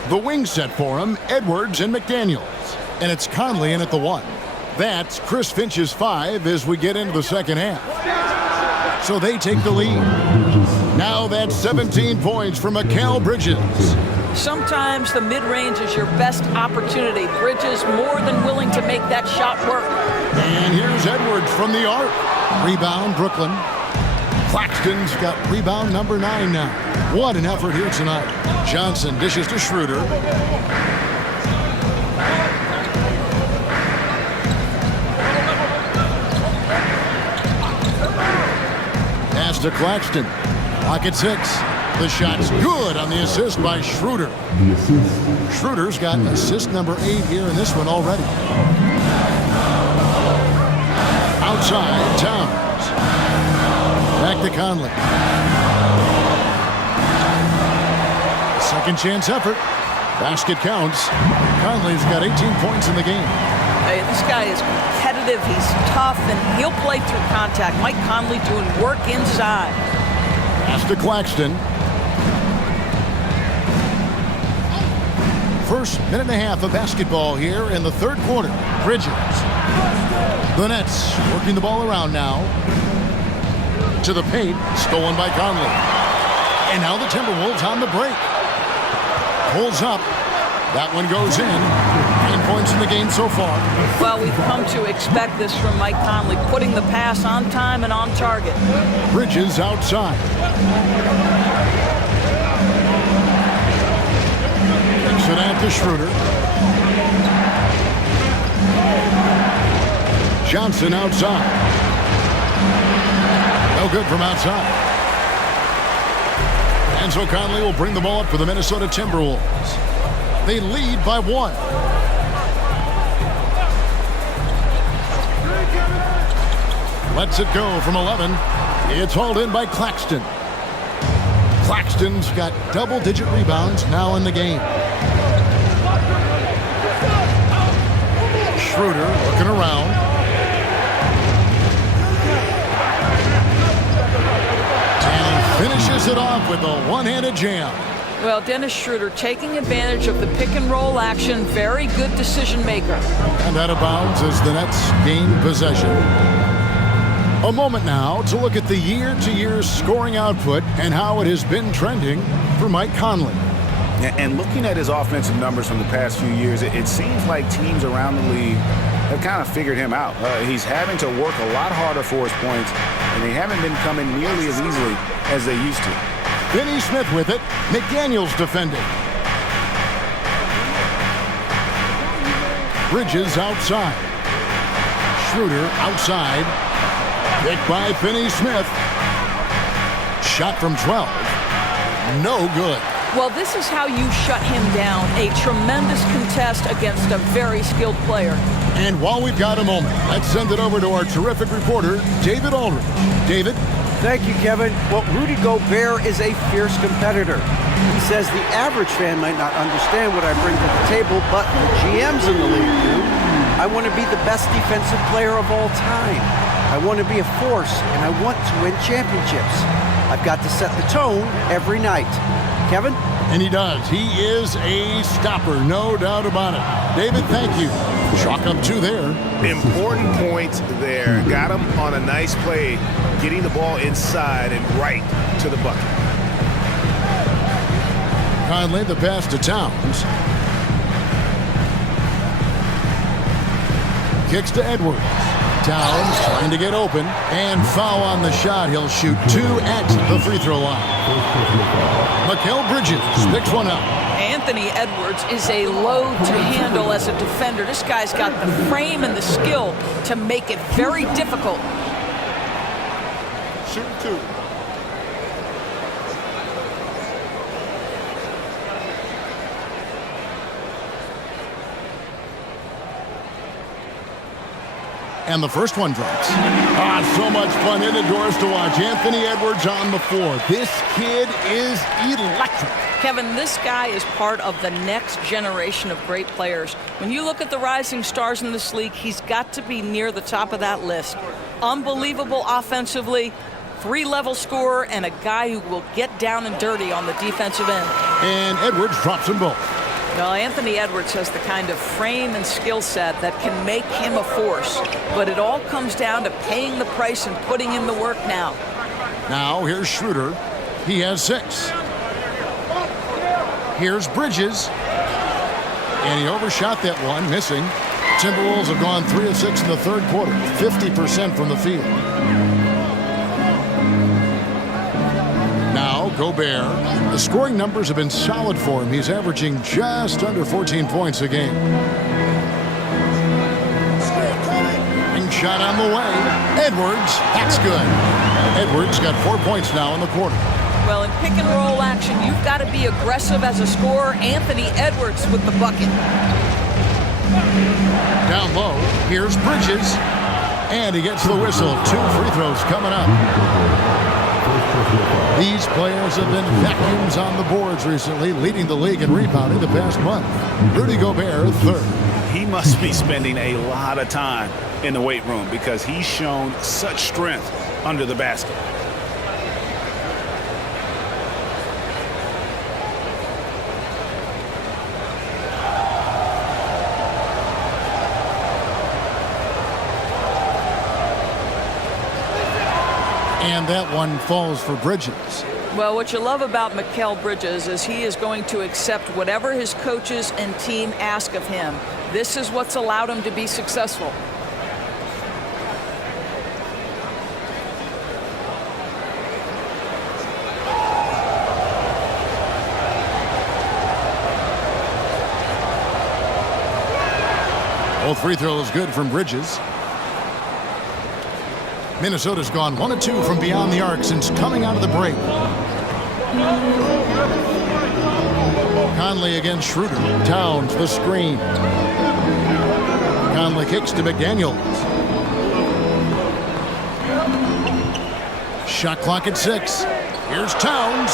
The wing set for him, Edwards and McDaniels. And it's Conley in at the 1. That's Chris Finch's 5 as we get into the second half. So they take the lead. Now that's 17 points for Mikal Bridges. Sometimes the mid-range is your best opportunity. Bridges more than willing to make that shot work. And here's Edwards from the arc. Rebound, Brooklyn. Claxton's got rebound number 9 now. What an effort here tonight. Johnson dishes to Schroeder. Pass to Claxton. Clock at 6. The shot's good on the assist by Schroeder. Schroeder's got assist number 8 here in this one already. Outside, Towns. Back to Conley. Second chance effort. Basket counts. Conley's got 18 points in the game. Hey, this guy is competitive. He's tough, and he'll play through contact. Mike Conley doing work inside. Pass to Claxton. First minute and a half of basketball here in the third quarter. Bridges. The Nets working the ball around now. To the paint. Stolen by Conley. And now the Timberwolves on the break. Pulls up. That one goes in. 9 points in the game so far. Well, we've come to expect this from Mike Conley, putting the pass on time and on target. Bridges outside. Kicks it out to Schroeder. Johnson outside. No good from outside. And so Conley will bring the ball up for the Minnesota Timberwolves. They lead by 1. Lets it go from 11. It's hauled in by Claxton. Claxton's got double-digit rebounds now in the game. Schroeder looking around. And finishes it off with a one-handed jam. Well, Dennis Schroeder taking advantage of the pick-and-roll action. Very good decision maker. And out of bounds as the Nets gain possession. A moment now to look at the year-to-year scoring output and how it has been trending for Mike Conley. And looking at his offensive numbers from the past few years, it seems like teams around the league have kind of figured him out. He's having to work a lot harder for his points, and they haven't been coming nearly as easily as they used to. Finney Smith with it. McDaniels defending. Bridges outside. Schroeder outside. Picked by Finney Smith. Shot from 12. No good. Well, this is how you shut him down. A tremendous contest against a very skilled player. And while we've got a moment, let's send it over to our terrific reporter, David Aldridge. David? Thank you, Kevin. Well, Rudy Gobert is a fierce competitor. He says the average fan might not understand what I bring to the table, but the GMs in the league do. I want to be the best defensive player of all time. I want to be a force, and I want to win championships. I've got to set the tone every night. Kevin? And he does. He is a stopper, no doubt about it. David, thank you. Chalk up 2 there. Important points there. Got him on a nice play, getting the ball inside and right to the bucket. Conley, the pass to Towns. Kicks to Edwards. Towns trying to get open, and foul on the shot. He'll shoot 2 at the free throw line. Mikal Bridges picks one up. Anthony Edwards is a load to handle as a defender. This guy's got the frame and the skill to make it very difficult. Shoot 2. And the first one drops. So much fun indoors to watch. Anthony Edwards on the floor. This kid is electric. Kevin, this guy is part of the next generation of great players. When you look at the rising stars in this league, he's got to be near the top of that list. Unbelievable offensively, 3-level scorer, and a guy who will get down and dirty on the defensive end. And Edwards drops them both. Well, Anthony Edwards has the kind of frame and skill set that can make him a force. But it all comes down to paying the price and putting in the work now. Now, here's Schroeder. He has 6. Here's Bridges. And he overshot that one, missing. Timberwolves have gone 3 of 6 in the third quarter, 50% from the field. Now, Gobert. The scoring numbers have been solid for him. He's averaging just under 14 points a game. Shot on the way. Edwards, that's good. Edwards got 4 points now in the quarter. Well, in pick and roll action, you've got to be aggressive as a scorer. Anthony Edwards with the bucket. Down low, here's Bridges. And he gets the whistle. 2 free throws coming up. These players have been vacuums on the boards recently, leading the league in rebounding the past month. Rudy Gobert, third. He must be spending a lot of time in the weight room because he's shown such strength under the basket. And that one falls for Bridges. Well, what you love about Mikal Bridges is he is going to accept whatever his coaches and team ask of him. This is what's allowed him to be successful. Both free throws good from Bridges. Minnesota's gone 1 of 2 from beyond the arc since coming out of the break. Conley against Schroeder. Towns the screen. Conley kicks to McDaniels. Shot clock at 6. Here's Towns.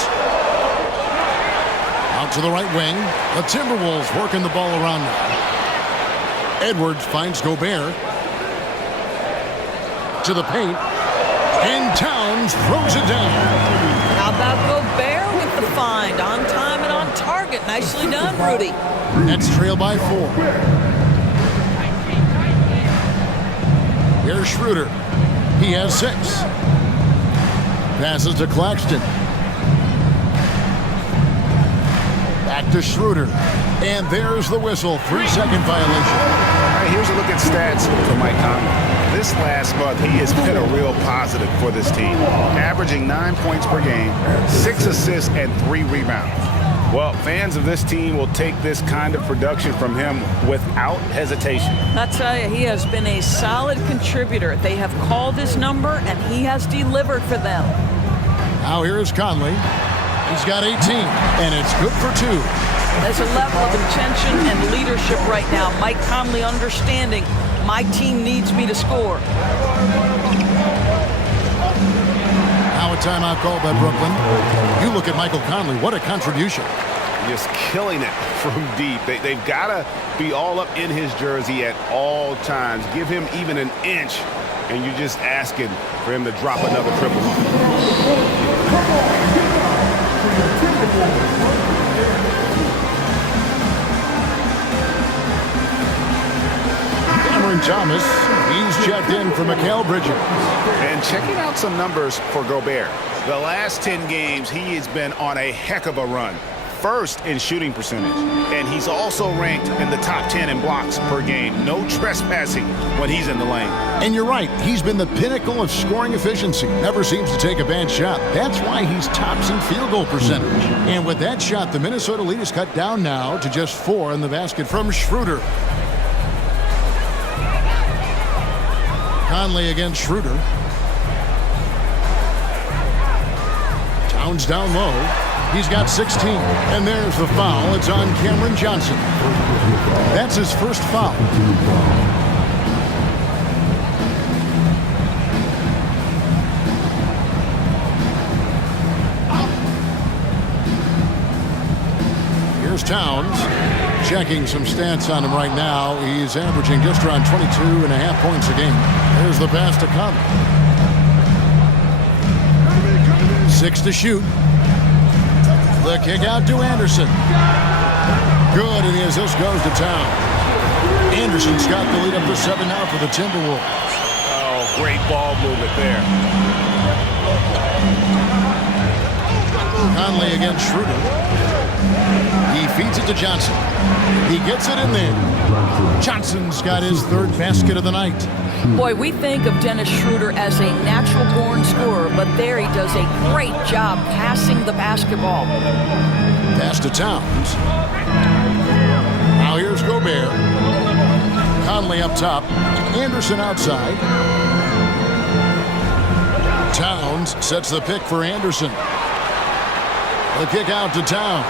Out to the right wing. The Timberwolves working the ball around now. Edwards finds Gobert. To the paint. And Towns throws it down. How about Gobert with the find? On time and on target. Nicely done, Rudy. Nets trail by 4. Here's Schroeder. He has 6. Passes to Claxton. Back to Schroeder. And there's the whistle. 3-second violation. All right, here's a look at stats for Mike Conley. This last month, he has been a real positive for this team, averaging 9 points per game, 6 assists, and 3 rebounds. Well, fans of this team will take this kind of production from him without hesitation. I'll tell you, he has been a solid contributor. They have called his number, and he has delivered for them. Now here's Conley. He's got 18, and it's good for 2. There's a level of intention and leadership right now. Mike Conley understanding my team needs me to score. Now a timeout called by Brooklyn. You look at Michael Conley. What a contribution. Just killing it from deep. They've got to be all up in his jersey at all times. Give him even an inch, and you're just asking for him to drop another triple. Thomas, he's checked in for Mikal Bridges. And checking out some numbers for Gobert. The last 10 games, he has been on a heck of a run. First in shooting percentage. And he's also ranked in the top 10 in blocks per game. No trespassing when he's in the lane. And you're right. He's been the pinnacle of scoring efficiency. Never seems to take a bad shot. That's why he's tops in field goal percentage. And with that shot, the Minnesota lead is cut down now to just 4 in the basket from Schroeder. Conley against Schroeder. Towns down low. He's got 16. And there's the foul. It's on Cameron Johnson. That's his first foul. Here's Towns. Checking some stats on him right now. He's averaging just around 22.5 points a game. There's the pass to Conley. 6 to shoot. The kick out to Anderson. Good, and the assist goes to Towns. Anderson's got the lead up to 7 now for the Timberwolves. Oh, great ball movement there. Conley against Schroeder. He feeds it to Johnson. He gets it in there. Johnson's got his third basket of the night. Boy, we think of Dennis Schroeder as a natural-born scorer, but there he does a great job passing the basketball. Pass to Towns. Now here's Gobert. Conley up top. Anderson outside. Towns sets the pick for Anderson. The kick out to Towns.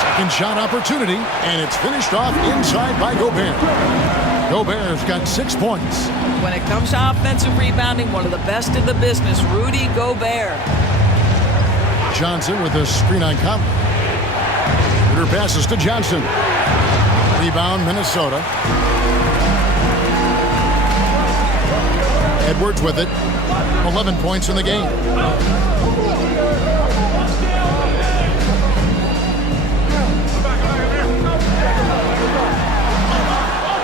Second shot opportunity, and it's finished off inside by Gobert. Gobert's got 6 points. When it comes to offensive rebounding, one of the best in the business, Rudy Gobert. Johnson with a screen on Conley. Shooter passes to Johnson. Rebound, Minnesota. Edwards with it. 11 points in the game.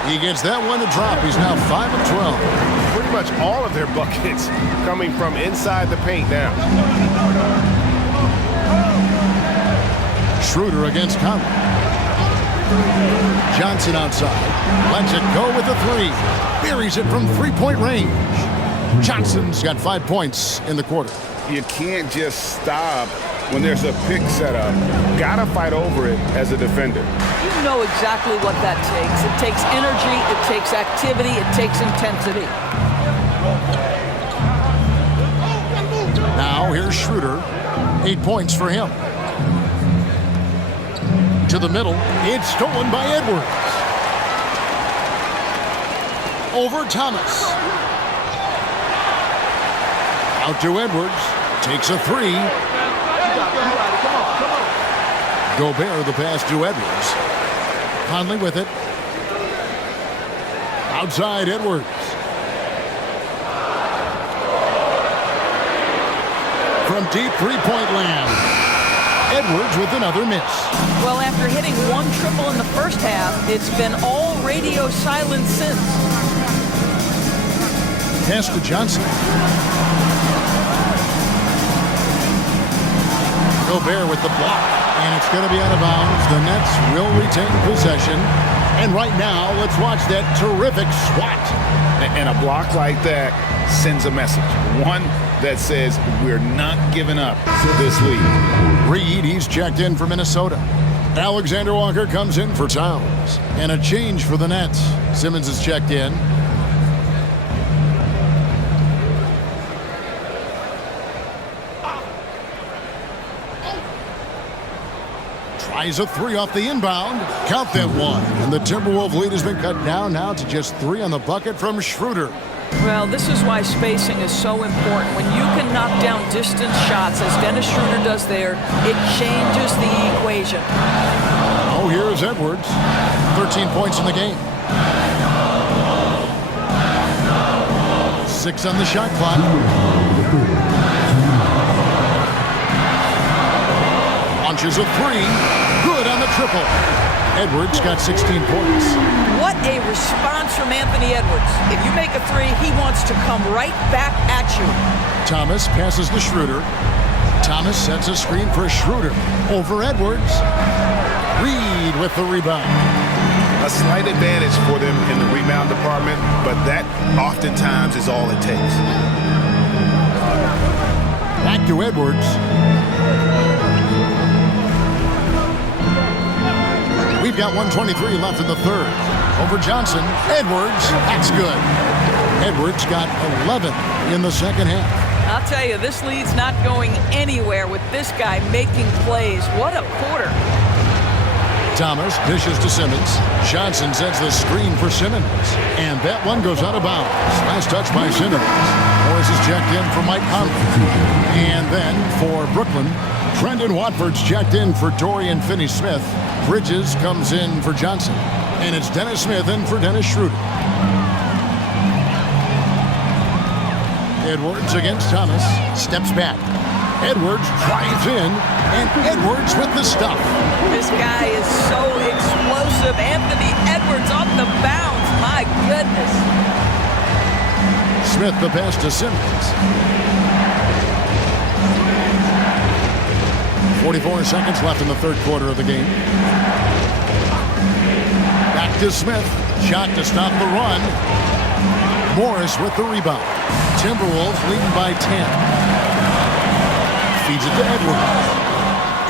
He gets that one to drop. He's now 5 of 12. Pretty much all of their buckets coming from inside the paint now. Schroeder against Conley. Johnson outside. Lets it go with the three. Buries it from three-point range. Johnson's got 5 points in the quarter. You can't just stop when there's a pick set up. Gotta fight over it as a defender. You know exactly what that takes. It takes energy, it takes activity, it takes intensity. Now here's Schroeder. 8 points for him. To the middle. It's stolen by Edwards. Over Thomas. Out to Edwards. Takes a three. Gobert the pass to Edwards. Conley with it. Outside Edwards. From deep three-point land. Edwards with another miss. Well, after hitting one triple in the first half, it's been all radio silence since. Pass to Johnson. Gobert with the block, and it's going to be out of bounds. The Nets will retain possession. And right now, let's watch that terrific swat. And a block like that sends a message. One that says we're not giving up this lead. Reed, he's checked in for Minnesota. Alexander Walker comes in for Towns. And a change for the Nets. Simmons is checked in. Tries a three off the inbound. Count that one. And the Timberwolves lead has been cut down now to just 3 on the bucket from Schroeder. Well, this is why spacing is so important. When you can knock down distance shots, as Dennis Schroeder does there, it changes the equation. Oh, here's Edwards. 13 points in the game. 6 on the shot clock. Launches a three. Good on the triple. Edwards got 16 points. What a response from Anthony Edwards. If you make a three, he wants to come right back at you. Thomas passes to Schroeder. Thomas sets a screen for Schroeder. Over Edwards. Reed with the rebound. A slight advantage for them in the rebound department, but that oftentimes is all it takes. Back to Edwards. We've got 1:23 left in the third. Over Johnson. Edwards. That's good. Edwards got 11 in the second half. I'll tell you, this lead's not going anywhere with this guy making plays. What a quarter. Thomas dishes to Simmons. Johnson sets the screen for Simmons. And that one goes out of bounds. Last touch by Simmons. Morris is checked in for Mike Conley. And then for Brooklyn, Trendon Watford's checked in for Dorian Finney-Smith. Bridges comes in for Johnson. And it's Dennis Smith in for Dennis Schroeder. Edwards against Thomas. Steps back. Edwards drives in. And Edwards with the stuff. This guy is so explosive. Anthony Edwards off the bounds. My goodness. Smith the pass to Simmons. 44 seconds left in the third quarter of the game. Back to Smith. Shot to stop the run. Morris with the rebound. Timberwolves leading by 10. Feeds it to Edwards.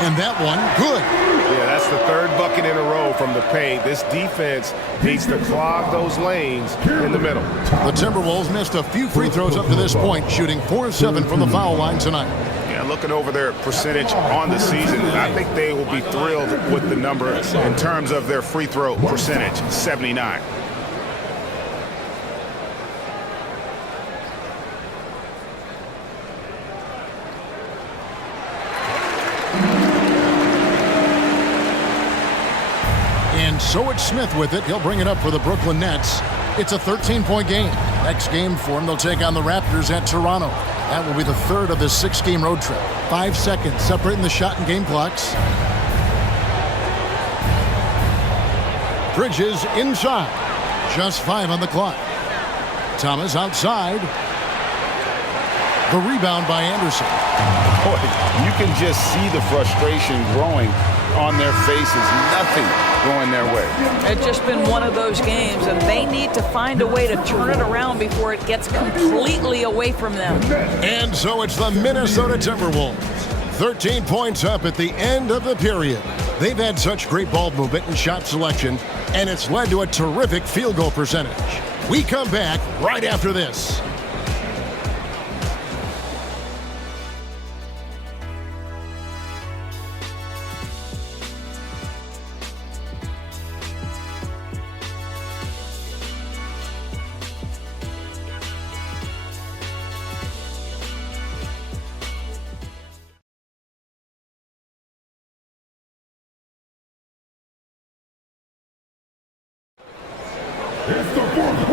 And that one, good. Yeah, that's the third bucket in a row from the paint. This defense needs to clog those lanes in the middle. The Timberwolves missed a few free throws up to this point, shooting 4 of 7 from the foul line tonight. Yeah, looking over their percentage on the season, I think they will be thrilled with the number in terms of their free throw percentage, 79. And so it's Smith with it. He'll bring it up for the Brooklyn Nets. It's a 13-point game. Next game for them, they'll take on the Raptors at Toronto. That will be the third of this 6-game road trip. 5 seconds separating the shot and game clocks. Bridges inside. Just 5 on the clock. Thomas outside. The rebound by Anderson. Boy, you can just see the frustration growing on their faces. Nothing going their way. It's just been one of those games, and they need to find a way to turn it around before it gets completely away from them. And so it's the Minnesota Timberwolves. 13 points up at the end of the period. They've had such great ball movement and shot selection, and it's led to a terrific field goal percentage. We come back right after this.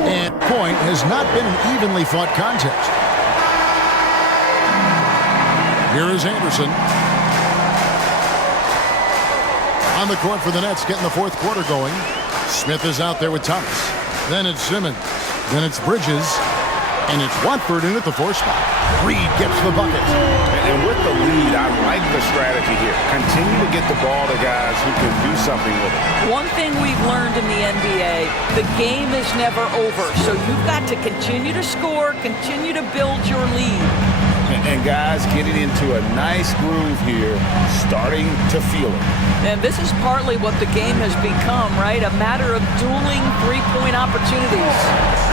And point has not been an evenly fought contest. Here is Anderson. On the court for the Nets, getting the fourth quarter going. Smith is out there with Thomas. Then it's Simmons. Then it's Bridges. And it's Watford in at the 4 spot. Reed gets the bucket. And with the lead, I like the strategy here. Continue to get the ball to guys who can do something with it. One thing we've learned in the NBA, the game is never over. So you've got to continue to score, continue to build your lead. And guys getting into a nice groove here, starting to feel it. And this is partly what the game has become, right? A matter of dueling three-point opportunities.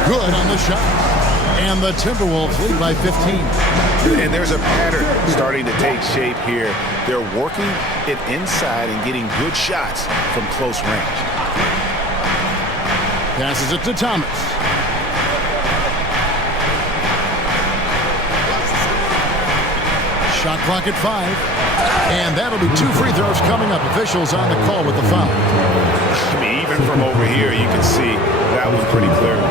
Good on the shot. And the Timberwolves lead by 15. And there's a pattern starting to take shape here. They're working it inside and getting good shots from close range. Passes it to Thomas. Shot clock at 5. And that'll be 2 free throws coming up. Officials on the call with the foul. I mean, even from over here, you can see that was pretty clear.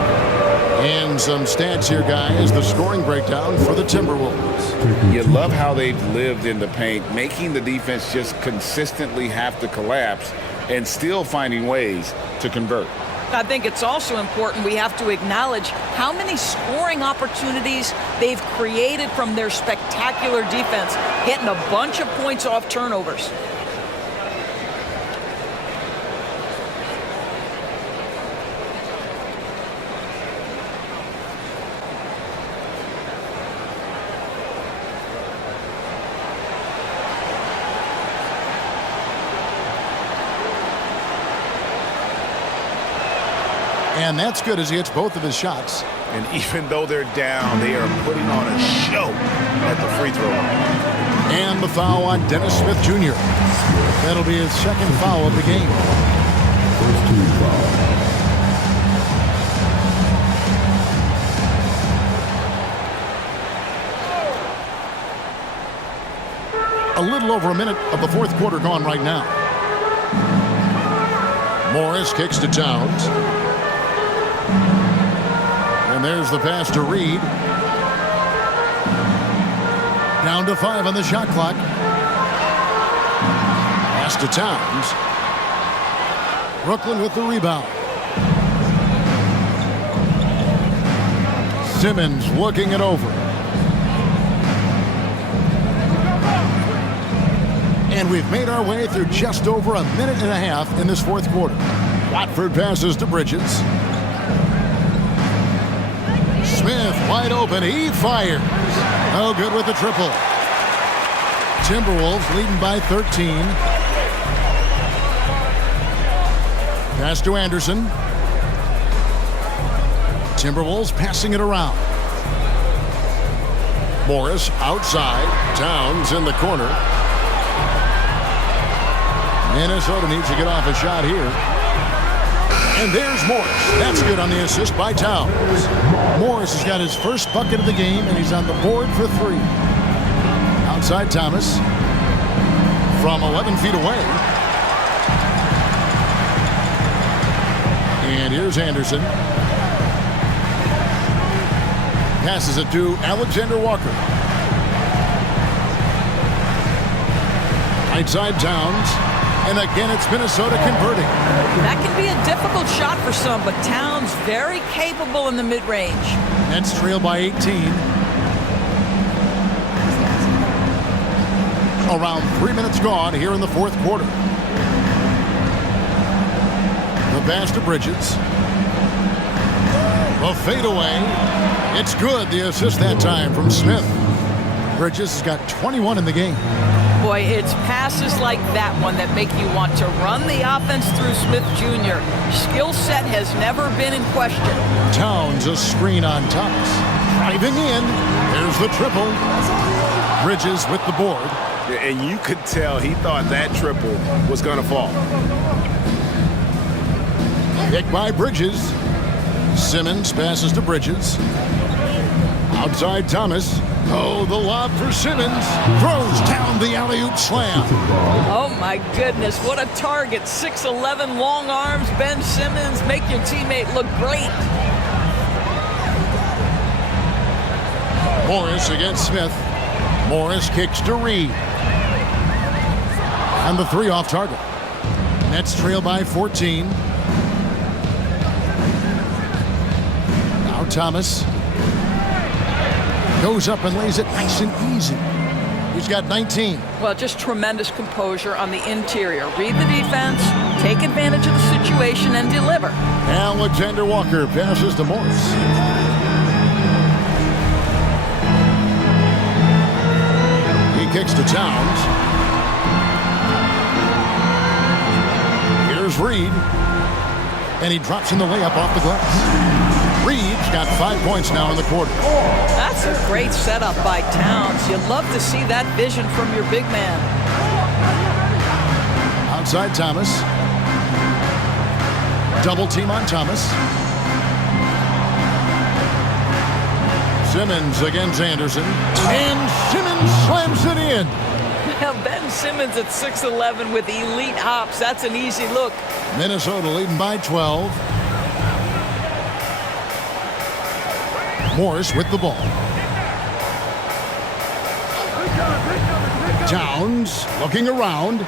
And some stats here, guys. The scoring breakdown for the Timberwolves. You love how they've lived in the paint, making the defense just consistently have to collapse and still finding ways to convert. I think it's also important we have to acknowledge how many scoring opportunities they've created from their spectacular defense, getting a bunch of points off turnovers. And that's good as he hits both of his shots. And even though they're down, they are putting on a show at the free throw line. And the foul on Dennis Smith Jr. That'll be his second foul of the game. First team foul. A little over a minute of the fourth quarter gone right now. Morris kicks to Towns. And there's the pass to Reed. Down to 5 on the shot clock. Pass to Towns. Brooklyn with the rebound. Simmons looking it over. And we've made our way through just over a minute and a half in this fourth quarter. Watford passes to Bridges. Smith wide open. He fires. Oh, good with the triple. Timberwolves leading by 13. Pass to Anderson. Timberwolves passing it around. Morris outside. Towns in the corner. Minnesota needs to get off a shot here. And there's Morris. That's good on the assist by Towns. Morris has got his first bucket of the game, and he's on the board for 3. Outside Thomas. From 11 feet away. And here's Anderson. Passes it to Alexander Walker. Right side Towns. And again, it's Minnesota converting. That can be a difficult shot for some, but Towns very capable in the mid-range. Nets trail by 18. Around 3 minutes gone here in the fourth quarter. The pass to Bridges. The fadeaway. It's good. The assist that time from Smith. Bridges has got 21 in the game. Boy, it's passes like that one that make you want to run the offense through Smith Jr. Skill set has never been in question. Towns a screen on Thomas. Driving in. There's the triple. Bridges with the board. And you could tell he thought that triple was going to fall. Pick by Bridges. Simmons passes to Bridges. Outside Thomas. Oh, the lob for Simmons. Throws down the alley-oop slam. Oh, my goodness. What a target. 6'11", long arms. Ben Simmons, make your teammate look great. Morris against Smith. Morris kicks to Reed. And the 3 off target. Nets trail by 14. Now Thomas. Goes up and lays it nice and easy. He's got 19. Well, just tremendous composure on the interior. Read the defense, take advantage of the situation, and deliver. Alexander Walker passes to Morris. He kicks to Towns. Here's Reed. And he drops in the layup off the glass. Reed's got 5 points now in the quarter. That's a great setup by Towns. You love to see that vision from your big man. Outside Thomas. Double team on Thomas. Simmons against Anderson. And Simmons slams it in. Now Ben Simmons at 6'11" with elite hops. That's an easy look. Minnesota leading by 12. Morris with the ball. Towns looking around.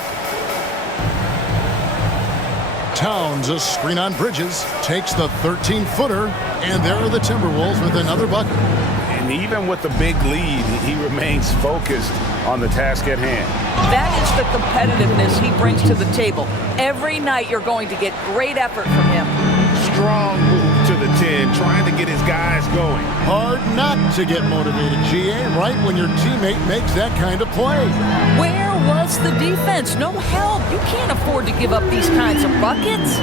Towns a screen on Bridges. Takes the 13-footer. And there are the Timberwolves with another bucket. And even with the big lead, he remains focused on the task at hand. That is the competitiveness he brings to the table. Every night you're going to get great effort from him. Strong move to the 10, trying to get his guys going. Hard not to get motivated, GA, right when your teammate makes that kind of play. Where was the defense? No help. You can't afford to give up these kinds of buckets.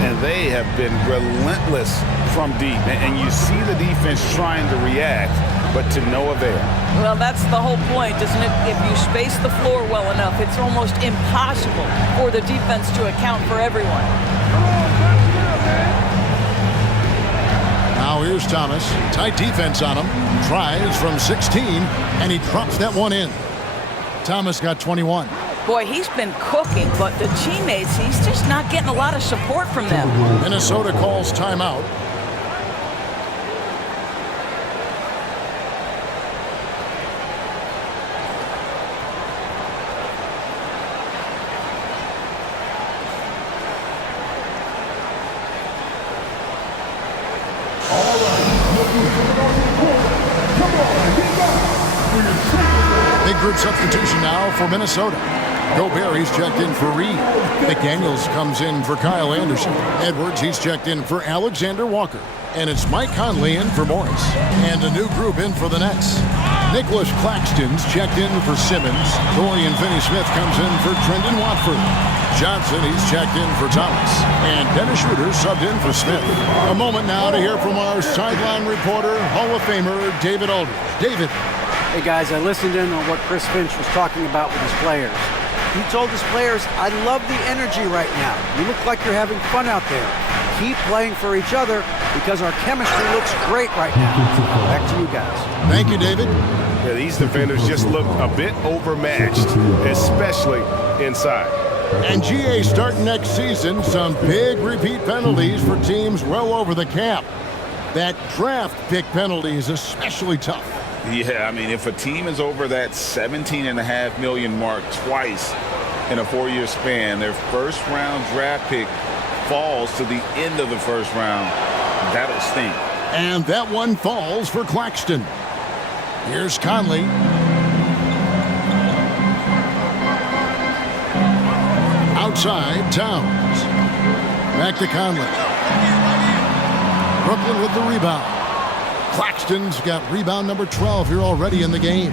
And they have been relentless from deep. And you see the defense trying to react, but to no avail. Well, that's the whole point, isn't it? If you space the floor well enough, it's almost impossible for the defense to account for everyone. Now here's Thomas. Tight defense on him. Tries from 16, and he drops that one in. Thomas got 21. Boy, he's been cooking, but the teammates, he's just not getting a lot of support from them. Minnesota calls timeout. Big group substitution now for Minnesota. Gobert, he's checked in for Reed. McDaniels comes in for Kyle Anderson. Edwards, he's checked in for Alexander Walker. And it's Mike Conley in for Morris. And a new group in for the Nets. Nicholas Claxton's checked in for Simmons. Dorian Finney-Smith comes in for Trendon Watford. Johnson, he's checked in for Thomas. And Dennis Schroeder subbed in for Smith. A moment now to hear from our sideline reporter, Hall of Famer David Aldridge. David. Hey guys, I listened in on what Chris Finch was talking about with his players. He told his players, I love the energy right now. You look like you're having fun out there. Keep playing for each other because our chemistry looks great right now. Back to you guys. Thank you, David. Yeah, these defenders just look a bit overmatched, especially inside. And GA starting next season, some big repeat penalties for teams well over the cap. That draft pick penalty is especially tough. Yeah, I mean, if a team is over that $17.5 million mark twice in a 4-year span, their first-round draft pick falls to the end of the first round, that'll stink. And that one falls for Claxton. Here's Conley. Outside, Towns. Back to Conley. Brooklyn with the rebound. Claxton's got rebound number 12 here already in the game.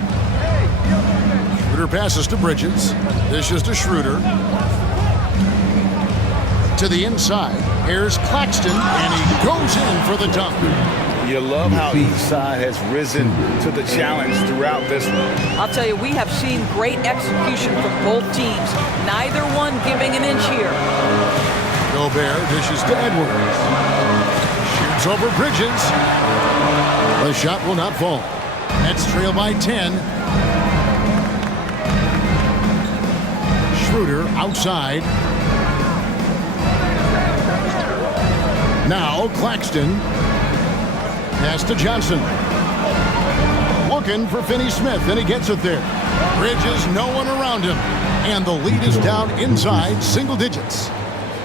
Schroeder passes to Bridges. This is to Schroeder. To the inside. Here's Claxton, and he goes in for the dunk. You love how each side has risen to the challenge throughout this one. I'll tell you, we have seen great execution from both teams. Neither one giving an inch here. Gobert dishes to Edwards. Shoots over Bridges. The shot will not fall. Nets trail by 10. Schroeder outside. Now Claxton. Pass to Johnson. Looking for Finney-Smith, and he gets it there. Bridges, no one around him. And the lead is down inside single digits.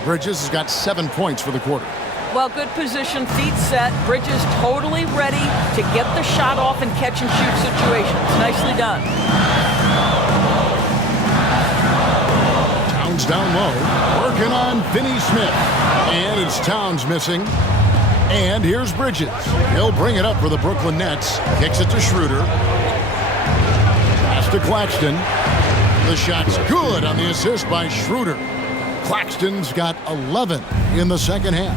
Bridges has got 7 points for the quarter. Well, good position, feet set. Bridges totally ready to get the shot off in catch-and-shoot situations. Nicely done. Towns down low, working on Finney-Smith. And it's Towns missing. And here's Bridges. He'll bring it up for the Brooklyn Nets. Kicks it to Schroeder. Pass to Claxton. The shot's good on the assist by Schroeder. Claxton's got 11 in the second half.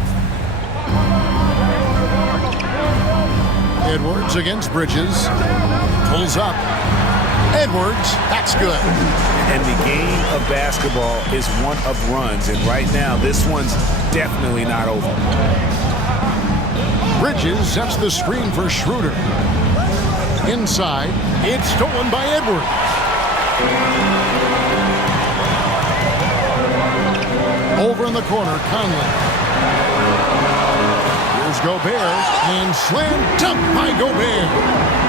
Edwards against Bridges. Pulls up. Edwards, that's good. And the game of basketball is one of runs, and right now this one's definitely not over. Bridges sets the screen for Schroeder. Inside, it's stolen by Edwards. Over in the corner, Conley. Here's Gobert, and slam dunk by Gobert.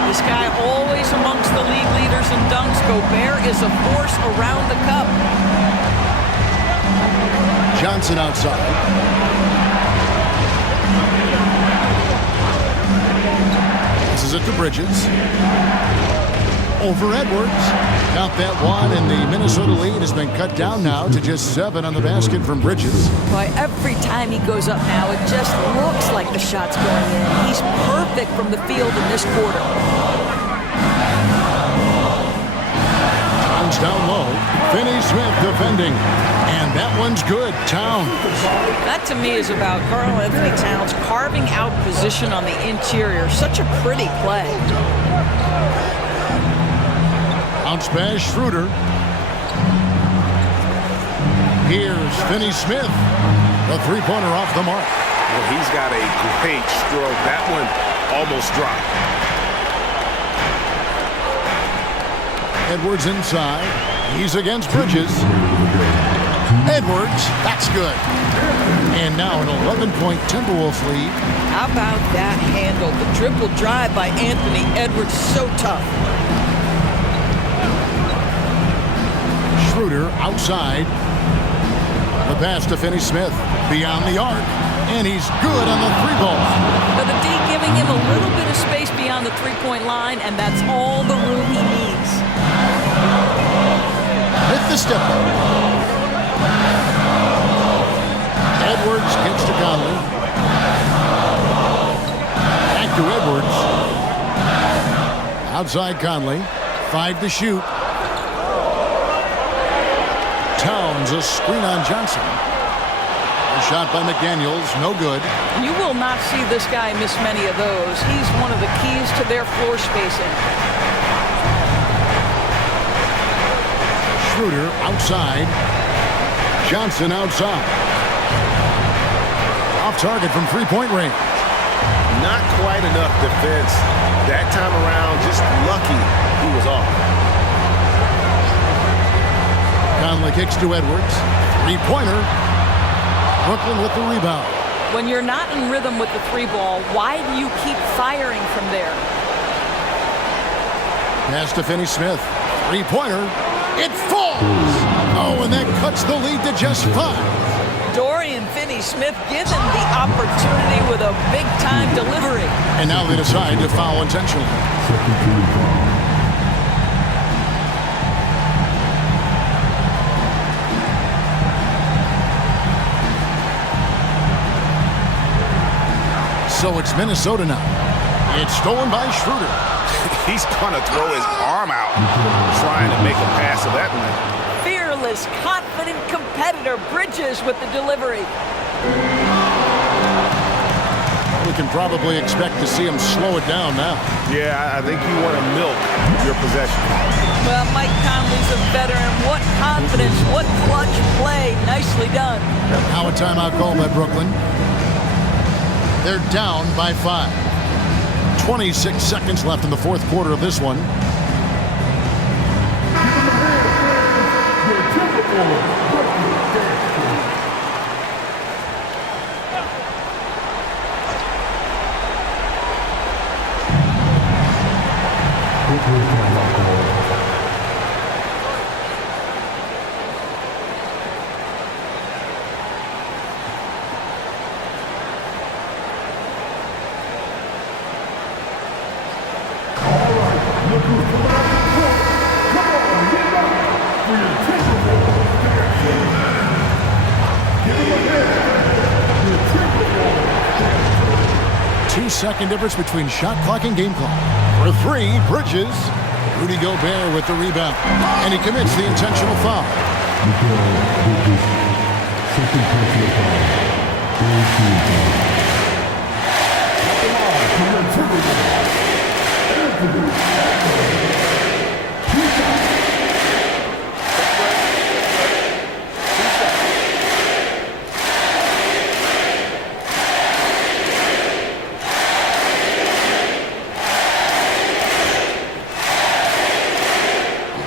This guy always amongst the league leaders in dunks. Gobert is a force around the cup. Johnson outside. Passes it to Bridges. Over Edwards. Got that one, and the Minnesota lead has been cut down now to just 7 on the basket from Bridges. Boy, every time he goes up now, it just looks like the shot's going in. He's perfect from the field in this quarter. Towns down low. Finney-Smith defending. And that one's good. Towns. That to me is about Karl Anthony Towns carving out position on the interior. Such a pretty play. Bounce pass, Schroeder. Here's Finney-Smith. The three-pointer off the mark. Well, he's got a great stroke. That one almost dropped. Edwards inside. He's against Bridges. Edwards, that's good. And now an 11-point Timberwolves lead. How about that handle? The triple drive by Anthony Edwards, so tough. Schroeder outside. The pass to Finney-Smith beyond the arc. And he's good on the three ball. But the D giving him a little bit of space beyond the three-point line, and that's all the room he needs. with the step back. Edwards gets to Conley. Back to Edwards. Outside Conley. 5 to shoot. Towns, a screen on Johnson. A shot by McDaniels, no good. You will not see this guy miss many of those. He's one of the keys to their floor spacing. Schroeder outside. Johnson outside. Off target from three-point range. Not quite enough defense. That time around, just lucky he was off. Conley kicks to Edwards. Three-pointer. Brooklyn with the rebound. When you're not in rhythm with the three ball, why do you keep firing from there? Pass to Finney-Smith. Three-pointer. It falls! Oh, and that cuts the lead to just 5. Dorian Finney-Smith given the opportunity with a big-time delivery. And now they decide to foul intentionally. Second team foul. So it's Minnesota now. It's stolen by Schroeder. He's going to throw his arm out trying to make a pass of that one. Fearless, confident competitor. Bridges with the delivery. We can probably expect to see him slow it down now. Yeah, I think you want to milk your possession. Well, Mike Conley's a veteran. What confidence, what clutch play. Nicely done. Now a timeout call by Brooklyn. They're down by 5. 26 seconds left in the fourth quarter of this one. Second difference between shot clock and game clock. For 3, Bridges. Rudy Gobert with the rebound. And he commits the intentional foul. Second personal foul. Third team foul.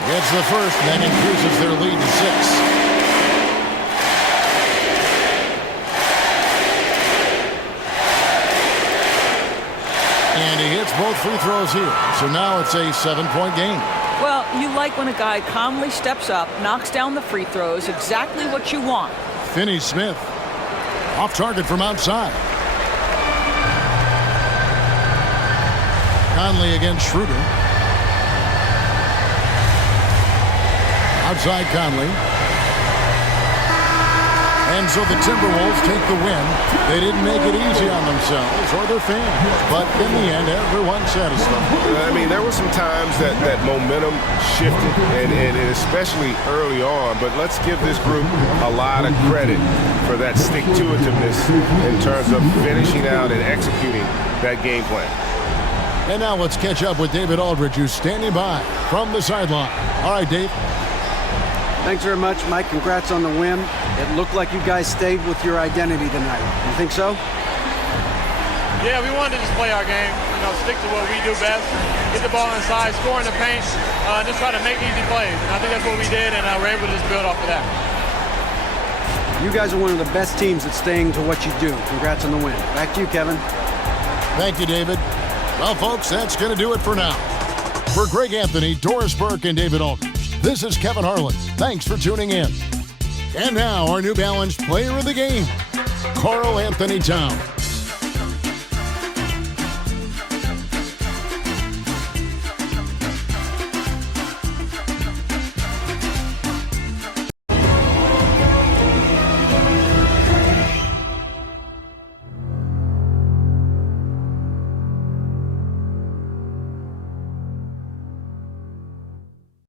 Gets the first, then increases their lead to 6. And he hits both free throws here. So now it's a 7-point game. Well, you like when a guy calmly steps up, knocks down the free throws, exactly what you want. Finney-Smith. Off target from outside. Conley against Schroeder. Outside Conley. And so the Timberwolves take the win. They didn't make it easy on themselves or their fans. But in the end, everyone's satisfied. I mean, there were some times that momentum shifted, and especially early on. But let's give this group a lot of credit for that stick-to-itiveness in terms of finishing out and executing that game plan. And now let's catch up with David Aldridge, who's standing by from the sideline. All right, Dave. Thanks very much, Mike. Congrats on the win. It looked like you guys stayed with your identity tonight. You think so? Yeah, we wanted to just play our game, stick to what we do best, get the ball inside, score in the paint, just try to make easy plays. And I think that's what we did, and we're able to just build off of that. You guys are one of the best teams at staying to what you do. Congrats on the win. Back to you, Kevin. Thank you, David. Well, folks, that's going to do it for now. For Greg Anthony, Doris Burke, and David Aldridge, this is Kevin Harlan. Thanks for tuning in. And now, our New Balance player of the game, Karl Anthony Towns.